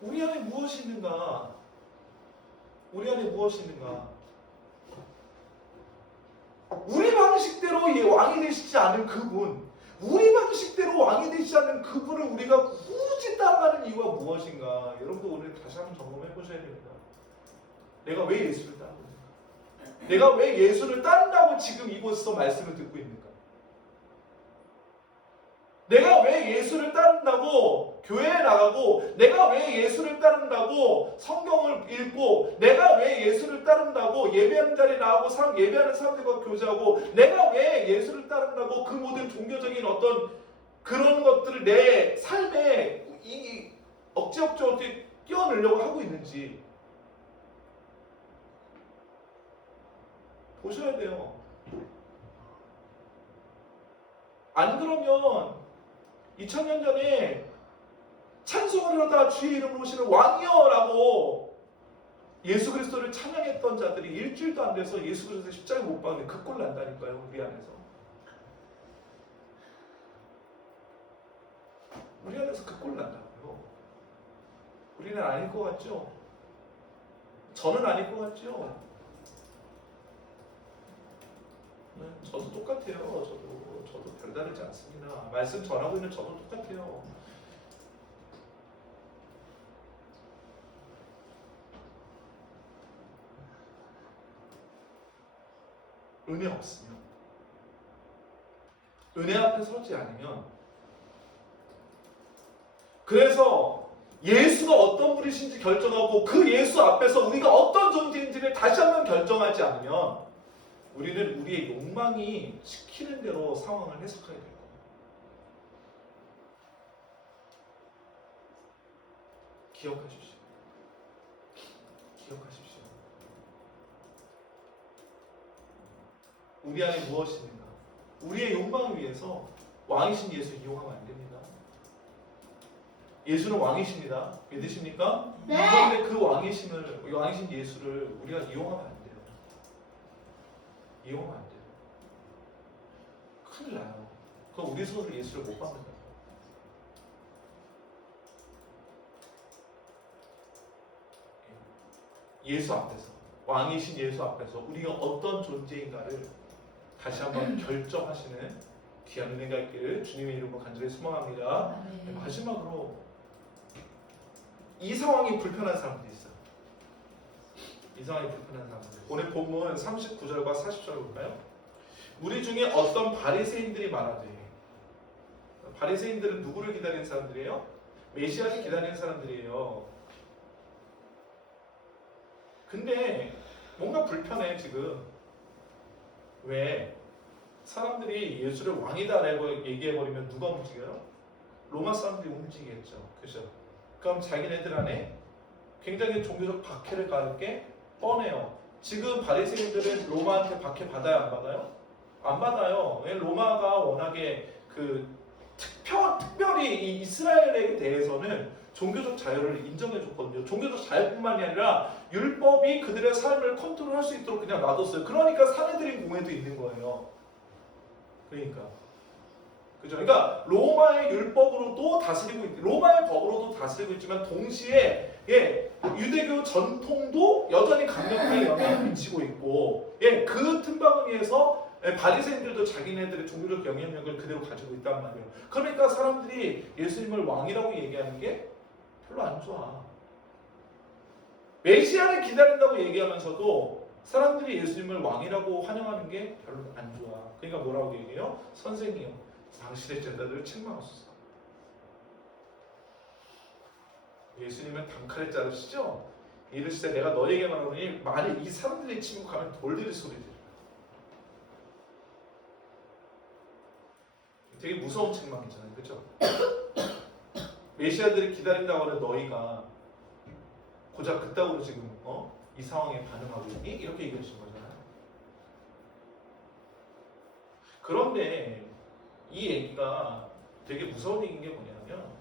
우리 안에 무엇이 있는가? 우리 안에 무엇이 있는가? 우리 방식대로 왕이 되시지 않은 그분, 우리 방식대로 왕이 되시지 않는 그분을 우리가 굳이 따라가는 이유가 무엇인가? 여러분도 오늘 다시 한번 점검해 보셔야 됩니다. 내가 왜 예수를 따르고 있는가? 내가 왜 예수를 따른다고 지금 이곳에서 말씀을 듣고 있는가? 내가 왜 예수를 따른다고 교회에 나가고, 내가 왜 예수를 따른다고 성경을 읽고, 내가 왜 예수를 따른다고 예배하는 자리에 나가고 예배하는 사람들과 교제하고, 내가 왜 예수를 따른다고 그 모든 종교적인 어떤 그런 것들을 내 삶에 어찌 끼워넣으려고 하고 있는지 보셔야 돼요. 안 그러면 2000년 전에 찬송을 하다 주의 이름으로 오시는 왕이여라고 예수 그리스도를 찬양했던 자들이 일주일도 안 돼서 예수 그리스도 십자가에 못 박는 그 꼴 난다니까요. 우리 안에서. 우리 안에서 그 꼴 난다고요. 우리는 아닐 것 같죠? 저는 아닐 것 같죠? 저도 똑같아요. 저도 별다르지 않습니다. 말씀 전하고 있는 저도 똑같아요. 은혜 없으면, 은혜 앞에 서지 않으면, 그래서 예수가 어떤 분이신지 결정하고 그 예수 앞에서 우리가 어떤 존재인지를 다시 한번 결정하지 않으면 우리는 우리의 욕망이 시키는 대로 상황을 해석하게 될 거예요. 기억하십시오. 기억하십시오. 우리 안에 무엇이 있는가? 우리의 욕망을 위해서 왕이신 예수 이용하면 안 됩니다. 예수는 왕이십니다. 믿으십니까? 네. 그런데 그 왕이신 예수를 우리가 이용하면 안 돼요. 이용하면 안 돼요. 큰일 나요. 그럼 우리 손으로 예수를 못 받는다. 예수 앞에서, 왕이신 예수 앞에서 우리가 어떤 존재인가를 다시 한번 결정하시는 귀한 은혜가 있기를 주님의 이름으로 간절히 소망합니다. 네, 마지막으로 이 상황이 불편한 사람들이 있어요. 이 상황이 불편한 사람들. 오늘 본문 39절과 40절 볼까요? 우리 중에 어떤 바리새인들이 말하되, 바리새인들은 누구를 기다리는 사람들이에요? 메시아를 기다리는 사람들이에요. 근데 뭔가 불편해 지금. 왜? 사람들이 예수를 왕이다라고 얘기해버리면 누가 움직여요? 로마 사람들이 움직이겠죠. 그죠? 그럼 자기네들 안에 굉장히 종교적 박해를 가할 게 뻔해요. 지금 바리새인들은 로마한테 박해 받아요, 안 받아요? 안 받아요. 왜? 로마가 워낙에 특별히 이 이스라엘에 대해서는 종교적 자유를 인정해줬거든요. 종교적 자유뿐만이 아니라 율법이 그들의 삶을 컨트롤할 수 있도록 그냥 놔뒀어요. 그러니까 사내들인 공회도 있는 거예요. 그러니까. 그죠? 그러니까 로마의 율법으로도 다스리고 있고, 로마의 법으로도 다스리고 있지만 동시에 유대교 전통도 여전히 강력하게 영향을 미치고 있고, 그 틈바구니에서 바리새인들도 자기네들의 종교적 영향력을 그대로 가지고 있단 말이에요. 그러니까 사람들이 예수님을 왕이라고 얘기하는 게 별로 안 좋아. 메시아를 기다린다고 얘기하면서도 사람들이 예수님을 왕이라고 환영하는 게 별로 안 좋아. 그러니까 뭐라고 얘기해요? 선생이요, 당신의 제자들을 책망하소서. 예수님은 단칼에 자르시죠? 이르시되 내가 너에게 말하노니 만일 이 사람들이 치고 가면 돌들이 소리 들으라. 되게 무서운 책망이잖아요. 그렇죠? 메시아들이 기다린다고 하는 너희가 고작 그따구로 지금 이 상황에 반응하고 있니? 이렇게 얘기하신 거잖아요. 그런데 이 얘기가 되게 무서운 얘기인 게 뭐냐면,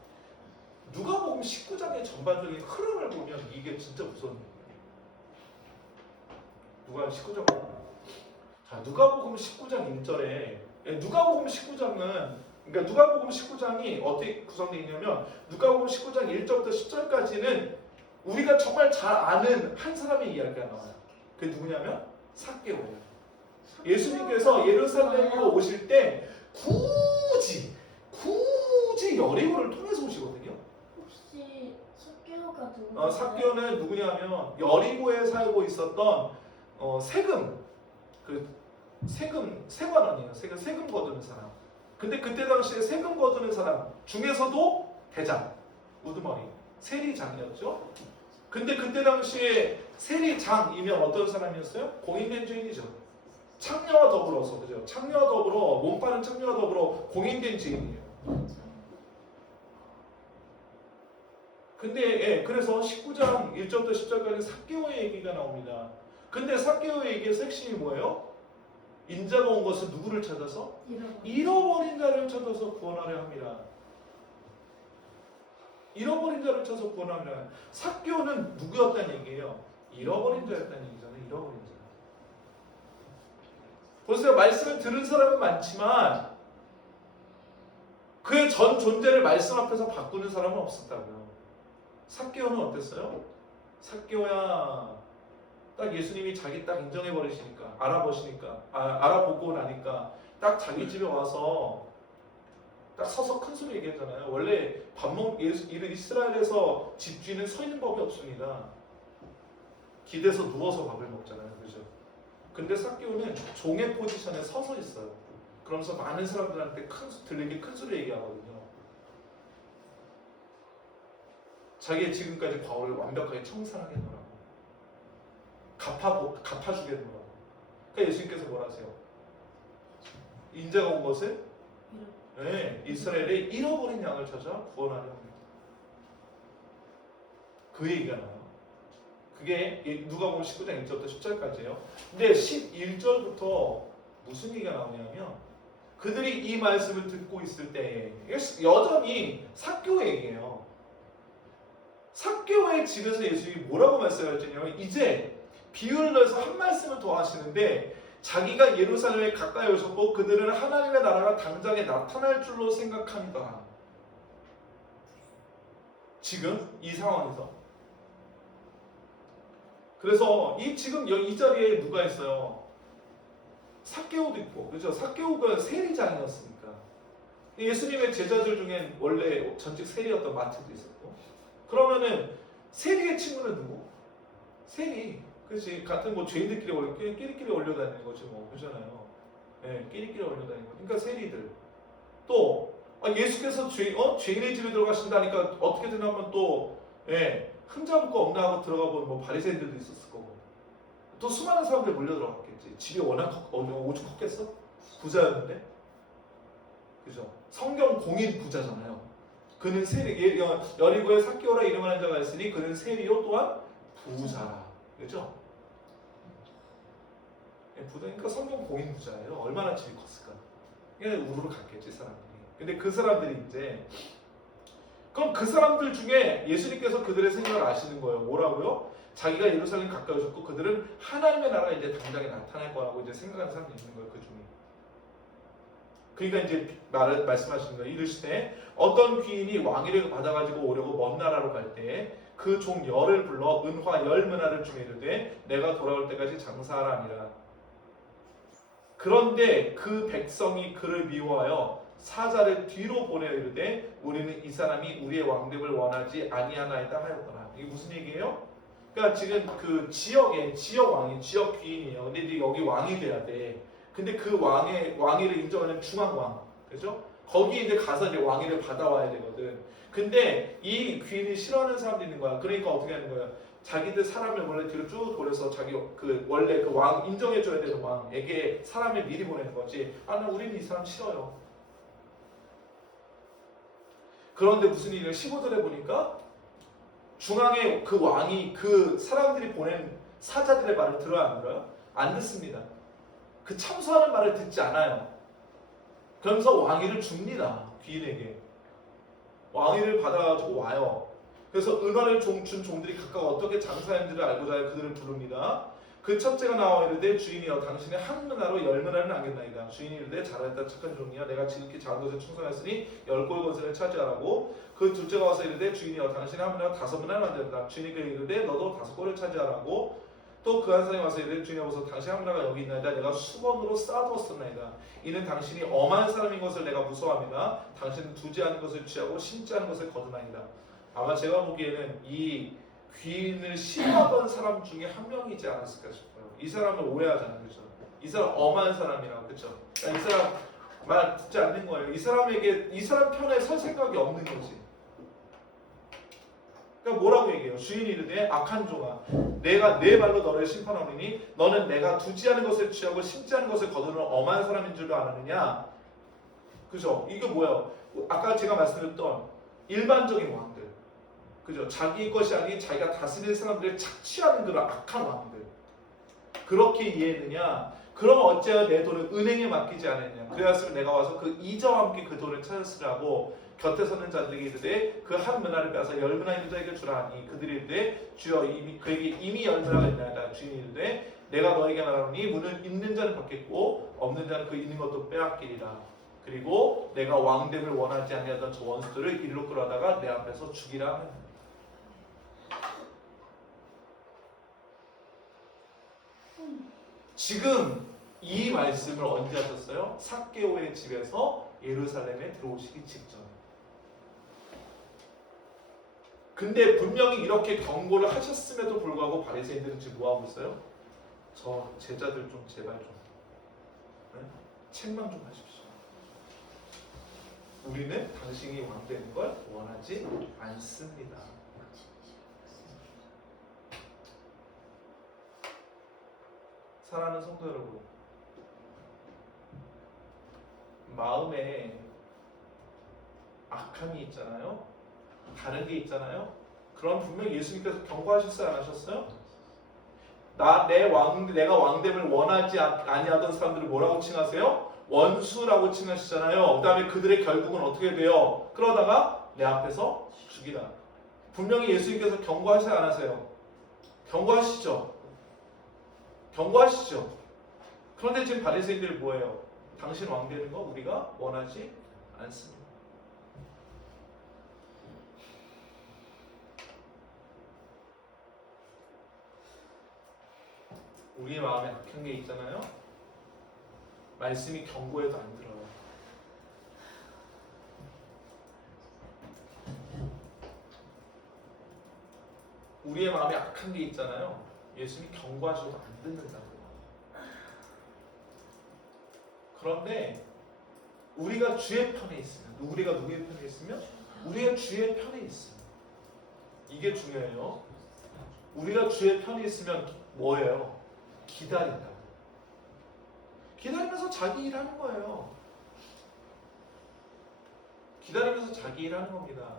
누가복음 19장의 전반적인 흐름을 보면 이게 진짜 무서운 얘기예요. 누가복음 19장. 자, 누가복음 19장 1절에 누가복음 19장은, 그러니까 누가복음 19장이 어떻게 구성되어 있냐면, 누가복음 19장 1절부터 10절까지는 우리가 정말 잘 아는 한 사람의 이야기가 나와요. 그게 누구냐면 삭개오예요. 예수님께서 예루살렘으로 오실 때 굳이 여리고를 통해서 오시거든요. 혹시 삭개오가 누구예요? 삭개오는 누구냐면 여리고에 살고 있었던 세관원이에요. 세금 거두는 사람. 근데 그때 당시에 세금 거두는 사람 중에서도 대장, 우두머리, 세리장이었죠. 근데 그때 당시에 세리장이면 어떤 사람이었어요? 공인된 죄인이죠. 창녀와 더불어서, 그죠? 창녀와 더불어, 몸파는 창녀와 더불어 공인된 죄인이에요. 근데 그래서 19장 1절부터 10절까지 삭개오의 얘기가 나옵니다. 근데 삭개오의 얘기의 핵심이 뭐예요? 인자가 온 것은 누구를 찾아서? 잃어버린 자를 찾아서 구원하려 합니다. 잃어버린 자를 찾아서 구원하려 합니다. 삭개오는 누구였다는 얘기예요? 잃어버린 자였다는 얘기잖아요. 잃어버린 자. 보세요. 말씀을 들은 사람은 많지만 그의 전 존재를 말씀 앞에서 바꾸는 사람은 없었다고요. 삭개오는 어땠어요? 삭개오야 딱 예수님이 자기 딱 인정해버리시니까 알아보고 나니까 딱 자기 집에 와서 딱 서서 큰 소리 얘기했잖아요. 원래 이스라엘에서 집주인은 서 있는 법이 없습니다. 기대서 누워서 밥을 먹잖아요. 그죠? 근데 삭개오는 종의 포지션에 서서 있어요. 그러면서 많은 사람들한테 들리게 큰 소리 얘기하거든요. 자기의 지금까지 과거를 완벽하게 청산하겠노라고. 갚아주겠노라고. 그러니까 예수님께서 뭐라 하세요? 인자가 온 것을 이스라엘의 잃어버린 양을 찾아 구원하려 합니다. 그 얘기가 나와요. 그게 누가복음 19장 1절부터 10절까지예요. 근데 11절부터 무슨 얘기가 나오냐면 그들이 이 말씀을 듣고 있을 때 여전히 삭개오 얘기예요. 삭개오의 집에서 예수님이 뭐라고 말씀하셨냐면 이제 비유를 넣어서 한 말씀을 더 하시는데 자기가 예루살렘에 가까이 오셨고 그들은 하나님의 나라가 당장에 나타날 줄로 생각합니다. 지금 이 상황에서. 그래서 지금 이 자리에 누가 있어요? 삭개오도 있고, 그렇죠? 삭개오가 세리장이었으니까. 예수님의 제자들 중엔 원래 전직 세리였던 마태도 있었고. 그러면은 세리의 친구는 누구? 세리. 그렇지. 같은 죄인들끼리 끼리끼리 올려다니는 거지 뭐. 그렇잖아요. 끼리끼리 올려다니는 거. 그러니까 세리들. 또 예수께서 죄인의 집에 들어가신다니까 어떻게든 하면 또 흠잡을 거 없나 하고 들어가 본 바리새인들도 있었을 거고. 또 수많은 사람들 몰려 들어갔겠지. 집이 워낙 오죽 컸겠어? 부자였는데. 그죠? 성경 공인 부자잖아요. 그는 세리, 여리고에 삭개오라 이름하는 자가 있으니 그는 세리요 또한 부자라. 그죠? 부자니까 성경 공인 부자예요. 얼마나 집이 컸을까? 그냥 우르르 갔겠지 사람들이. 근데 그 사람들이 이제 그럼 그 사람들 중에 예수님께서 그들의 생각을 아시는 거예요. 뭐라고요? 자기가 예루살렘 가까이 오셨고 그들은 하나님의 나라가 이제 당장에 나타날 거라고 이제 생각하는 사람들이 있는 거예요. 그 중에. 그러니까 이제 말씀하시는 거예요. 이르시되 어떤 귀인이 왕위를 받아가지고 오려고 먼 나라로 갈 때 그 종 열을 불러 은화 10문화를 주며 이르되 내가 돌아올 때까지 장사하라 하니라. 그런데 그 백성이 그를 미워하여 사자를 뒤로 보내어 이르되 우리는 이 사람이 우리의 왕됨을 원하지 아니하나이다 하였더라. 이게 무슨 얘기예요? 그러니까 지금 그 지역 왕이 지역 귀인이에요. 근데 이제 여기 왕이 돼야 돼. 근데 그 왕위를 인정하는 중앙왕, 그죠? 거기 이제 가서 이제 왕위를 받아와야 되거든. 근데 이 귀인이 싫어하는 사람도 있는 거야. 그러니까 어떻게 하는 거야? 자기들 사람을 원래 뒤로 쭉 돌려서 자기 원래 그 왕 인정해줘야 되는 왕에게 사람을 미리 보내는 거지. 나 우리는 이 사람 싫어요. 그런데 무슨 일이에요? 15절에 보니까 중앙에 그 왕이 그 사람들이 보낸 사자들의 말을 들어야 안 들어요? 안 듣습니다. 그 참소하는 말을 듣지 않아요. 그러면서 왕위를 줍니다. 귀인에게. 왕위를 받아가지고 와요. 그래서 은화를 준 종들이 각각 어떻게 장사했는지를 알고자 하여 그들을 부릅니다. 그 첫째가 나와 이르되 주인이여 당신의 한 문화로 열 문화를 남겼나이다. 주인이 이르되 잘하였다 착한 종이여 내가 지극히 작은 것에 충성하였으니 열 골 것을 차지하라고. 그 둘째가 와서 이르되 주인이여 당신의 한 문화로 다섯 문화를 만들었다. 주인이 그에게 이르되 너도 다섯 골을 차지하라고. 또 그 한 사람이 와서 이르되 주인이 보소 당신 한 문화가 여기 있나이다. 내가 수건으로 쌓아두었었나이다. 이는 당신이 엄한 사람인 것을 내가 무서워합니다. 당신은 두지 않은 것을 취하고 심지 않은 것을 거두나이다. 아마 제가 보기에는 이 귀인을 싫어하던 사람 중에 한 명이지 않았을까 싶어요. 이 사람을 오해하잖아요, 그렇죠? 이 사람 엄한 사람이라고, 그렇죠? 그러니까 이 사람 말 듣지 않는 거예요. 이 사람에게 이 사람 편에 설 생각이 없는 거지. 그러니까 뭐라고 얘기해요? 주인이 이르되 악한 종아, 내가 내 발로 너를 심판하노니 너는 내가 두지 않은 것을 취하고 심지 않은 것을 거두는 엄한 사람인 줄도 아느냐? 그죠? 이게 뭐예요? 아까 제가 말씀드렸던 일반적인 왕들. 그죠? 자기 것이 아닌 자기가 다스리는 사람들을 착취하는 그런 악한 왕들. 그렇게 이해했느냐? 그럼 어째야 내 돈을 은행에 맡기지 않았냐? 그래야으면 내가 와서 그 이자와 함께 그 돈을 찾았으라고 곁에 서는 자들에게 이르되 그 한 문화를 빼앗아 열 문화 있는 자에게 주라 하니 그들이 이르되 주여 그에게 이미 열 문화가 있나이다. 주인이 이르되 내가 너에게 말하노니 문을 있는 자는 받겠고 없는 자는 그 있는 것도 빼앗기리라. 그리고 내가 왕됨을 원하지 아니하던 저 원수들을 이리로 끌어다가 내 앞에서 죽이라 하니. 지금 이 말씀을 언제 하셨어요? 삭개오의 집에서 예루살렘에 들어오시기 직전. 근데 분명히 이렇게 경고를 하셨음에도 불구하고 바리새인들은 지금 뭐 하고 있어요? 저 제자들 좀 제발 좀 책망 좀 하십시오. 우리는 당신이 왕 되는 걸 원하지 않습니다. 사랑하는 성도 여러분, 마음에 악함이 있잖아요. 다른 게 있잖아요. 그럼 분명히 예수님께서 경고하셨어요, 안 하셨어요? 내가 왕됨을 원하지 아니하던 사람들을 뭐라고 칭하세요? 원수라고 칭하시잖아요. 그 다음에 그들의 결국은 어떻게 돼요? 그러다가 내 앞에서 죽이라. 분명히 예수님께서 경고하세요, 안 하세요? 경고하시죠. 경고하시죠. 그런데 지금 바리새인들이 뭐예요? 당신 왕 되는 거 우리가 원하지 않습니다. 우리의 마음에 악한 게 있잖아요. 말씀이 경고해도 안 들어요. 우리의 마음에 악한 게 있잖아요. 예수님이 경고하셔도 안 듣는다고요. 그런데 우리가 주의 편에 있으면, 우리가 누구의 편에 있으면? 우리가 주의 편에 있으면. 이게 중요해요. 우리가 주의 편에 있으면 뭐예요? 기다린다고. 기다리면서 자기 일하는 거예요. 기다리면서 자기 일하는 겁니다.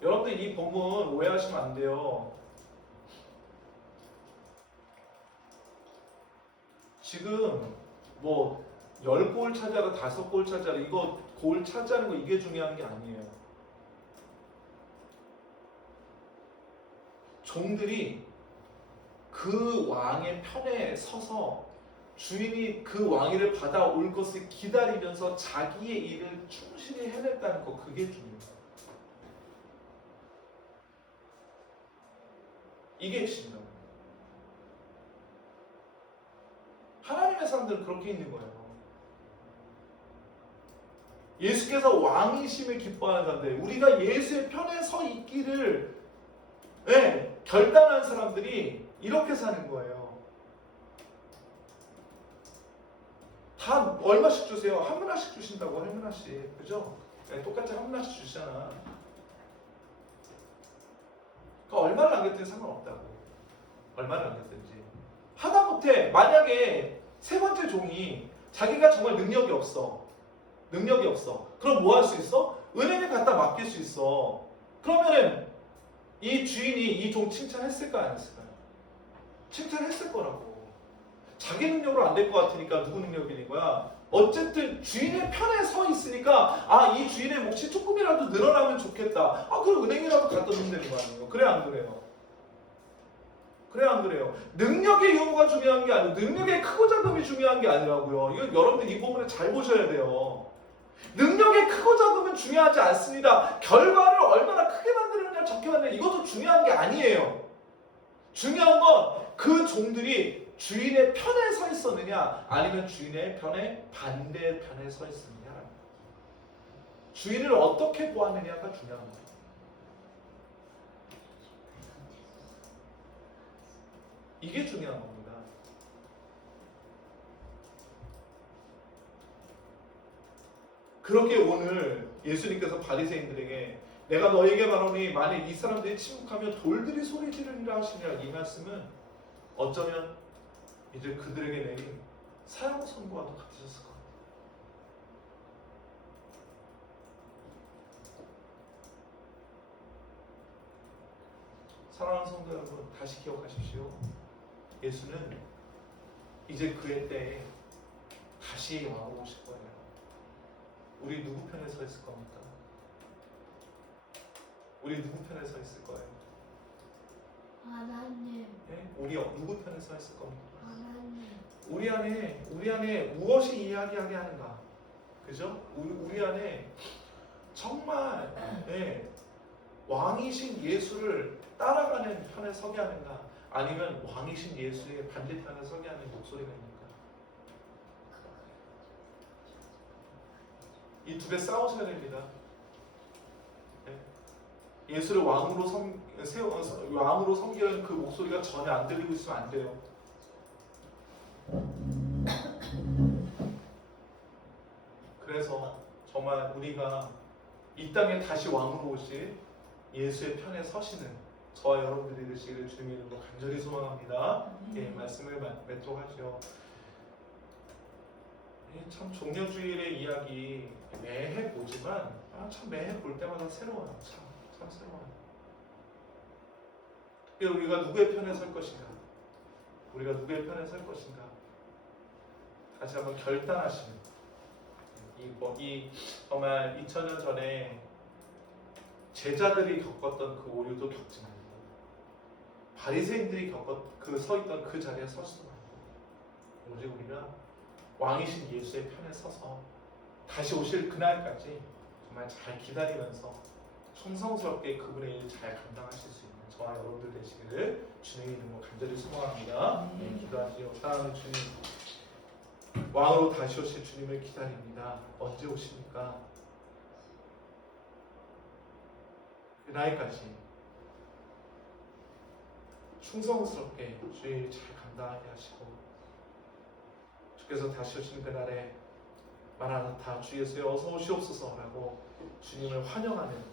여러분들 이 본문 오해하시면 안 돼요. 지금 뭐 10골 차지하라 5골 차지하라 이거 골 차지하는 거 이게 중요한 게 아니에요. 종들이 그 왕의 편에 서서 주인이 그 왕위를 받아올 것을 기다리면서 자기의 일을 충실히 해냈다는 거 그게 중요해요. 이게 진정. 하나님의 사람들은 그렇게 있는 거예요. 예수께서 왕이심을 기뻐하는 사람들, 우리가 예수의 편에 서 있기를 결단한 사람들이 이렇게 사는 거예요. 다 얼마씩 주세요? 한 문화씩 주신다고, 한 문화씩. 그죠? 똑같이 한 문화씩 주시잖아. 그러니까 얼마를 남겼든지 상관없다고. 얼마를 남겼든지. 하다못해 만약에 세 번째 종이 자기가 정말 능력이 없어. 그럼 뭐 할 수 있어? 은행에 갖다 맡길 수 있어. 그러면은 이 주인이 이 종 칭찬했을까 안 했을까요? 칭찬했을 거라고. 자기 능력으로 안 될 것 같으니까 누구 능력인 거야? 어쨌든 주인의 편에 서 있으니까 이 주인의 몫이 조금이라도 늘어나면 좋겠다. 그럼 은행이라도 갖다 놓으면 되는 거 아니에요? 그래 안 그래요? 그래요, 안 그래요? 능력의 유무가 중요한 게 아니고 능력의 크고 작음이 중요한 게 아니라고요. 이거 여러분들 이 부분을 잘 보셔야 돼요. 능력의 크고 작음은 중요하지 않습니다. 결과를 얼마나 크게 만드느냐 적게 만드느냐 이것도 중요한 게 아니에요. 중요한 건 그 종들이 주인의 편에 서 있었느냐 아니면 주인의 편에 반대편에 서 있었느냐. 주인을 어떻게 보았느냐가 중요한 거예요. 이게 중요한 겁니다. 그렇게 오늘 예수님께서 바리새인들에게 내가 너에게 말하노니 만일 이 사람들이 침묵하면 돌들이 소리 지르리라 하시니라 이 말씀은 어쩌면 이제 그들에게 내린 사형 선고와도 같으셨을 겁니다. 사랑하는 성도 여러분, 다시 기억하십시오. 예수는 이제 그의 때에 다시 왕으로 오실 거예요. 우리 누구 편에 서 있을 겁니까? 우리 누구 편에 서 있을 거예요? 하나님. 예? 우리 누구 편에 서 있을 겁니까? 하나님. 우리 안에 무엇이 이야기하게 하는가? 그죠? 우리 안에 정말 왕이신 예수를 따라가는 편에 서게 하는가? 아니면 왕이신 예수의 반대편에 서게 하는 목소리가 있는가? 이 두 개 싸우셔야 됩니다. 예수를 왕으로 섬기는 그 목소리가 전혀 안 들리고 있으면 안 돼요. 그래서 정말 우리가 이 땅에 다시 왕으로 오실 예수의 편에 서시는 저와 여러분들이 되시기를 주님의 이름으로 간절히 소망합니다. 말씀을 맺도록 하죠. 참 종려주일의 이야기 매해 보지만 참 매해 볼 때마다 새로워요. 참 새로워요. 우리가 누구의 편에 설 것인가? 우리가 누구의 편에 설 것인가? 다시 한번 결단하시는 이 정말 2000년 전에 제자들이 겪었던 그 오류도 겪지 말고 바리새인들이 서 있던 그 자리에 서지도 말고 오직 우리가 왕이신 예수의 편에 서서 다시 오실 그날까지 정말 잘 기다리면서 충성스럽게 그분의 일 잘 감당하실 수 있는 저와 여러분들 되시기를 주님의 이름으로 간절히 소망합니다. 기도하시오. 사랑하는 주님, 왕으로 다시 오실 주님을 기다립니다. 언제 오십니까? 그날까지 충성스럽게 주의 일 잘 감당하게 하시고 주께서 다시 오시는 그날에 마라나타 주 예수여 어서 오시옵소서라고 주님을 환영하는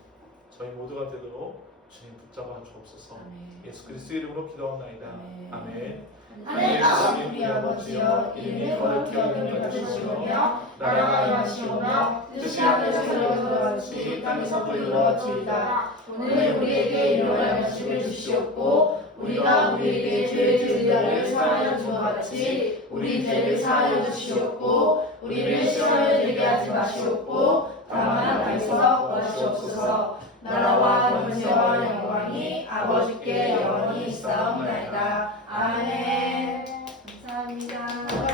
저희 모두가 되도록 주님 붙잡아 주옵소서. 예수 그리스도의 이름으로 기도합나이다. 아멘. 하늘나라 우리 아버지여 이름이 거룩히 여김을 받으시오며 나라가 임하시오며 뜻이 하늘에서 이루어진 것 같이 땅에서도 이루어지이다. 오늘 우리에게 일용할 양식을 주시옵고 우리가 우리에게 죄 지은 자를 사하여 준 것 같이 우리 죄를 사하여 주시옵고 우리를 시험에 들게 하지 마시옵고 다만 악에서 구하시옵소서. 나라와 권세와 영광이 아버지께 영원히 있사옵나이다. 아멘. 감사합니다.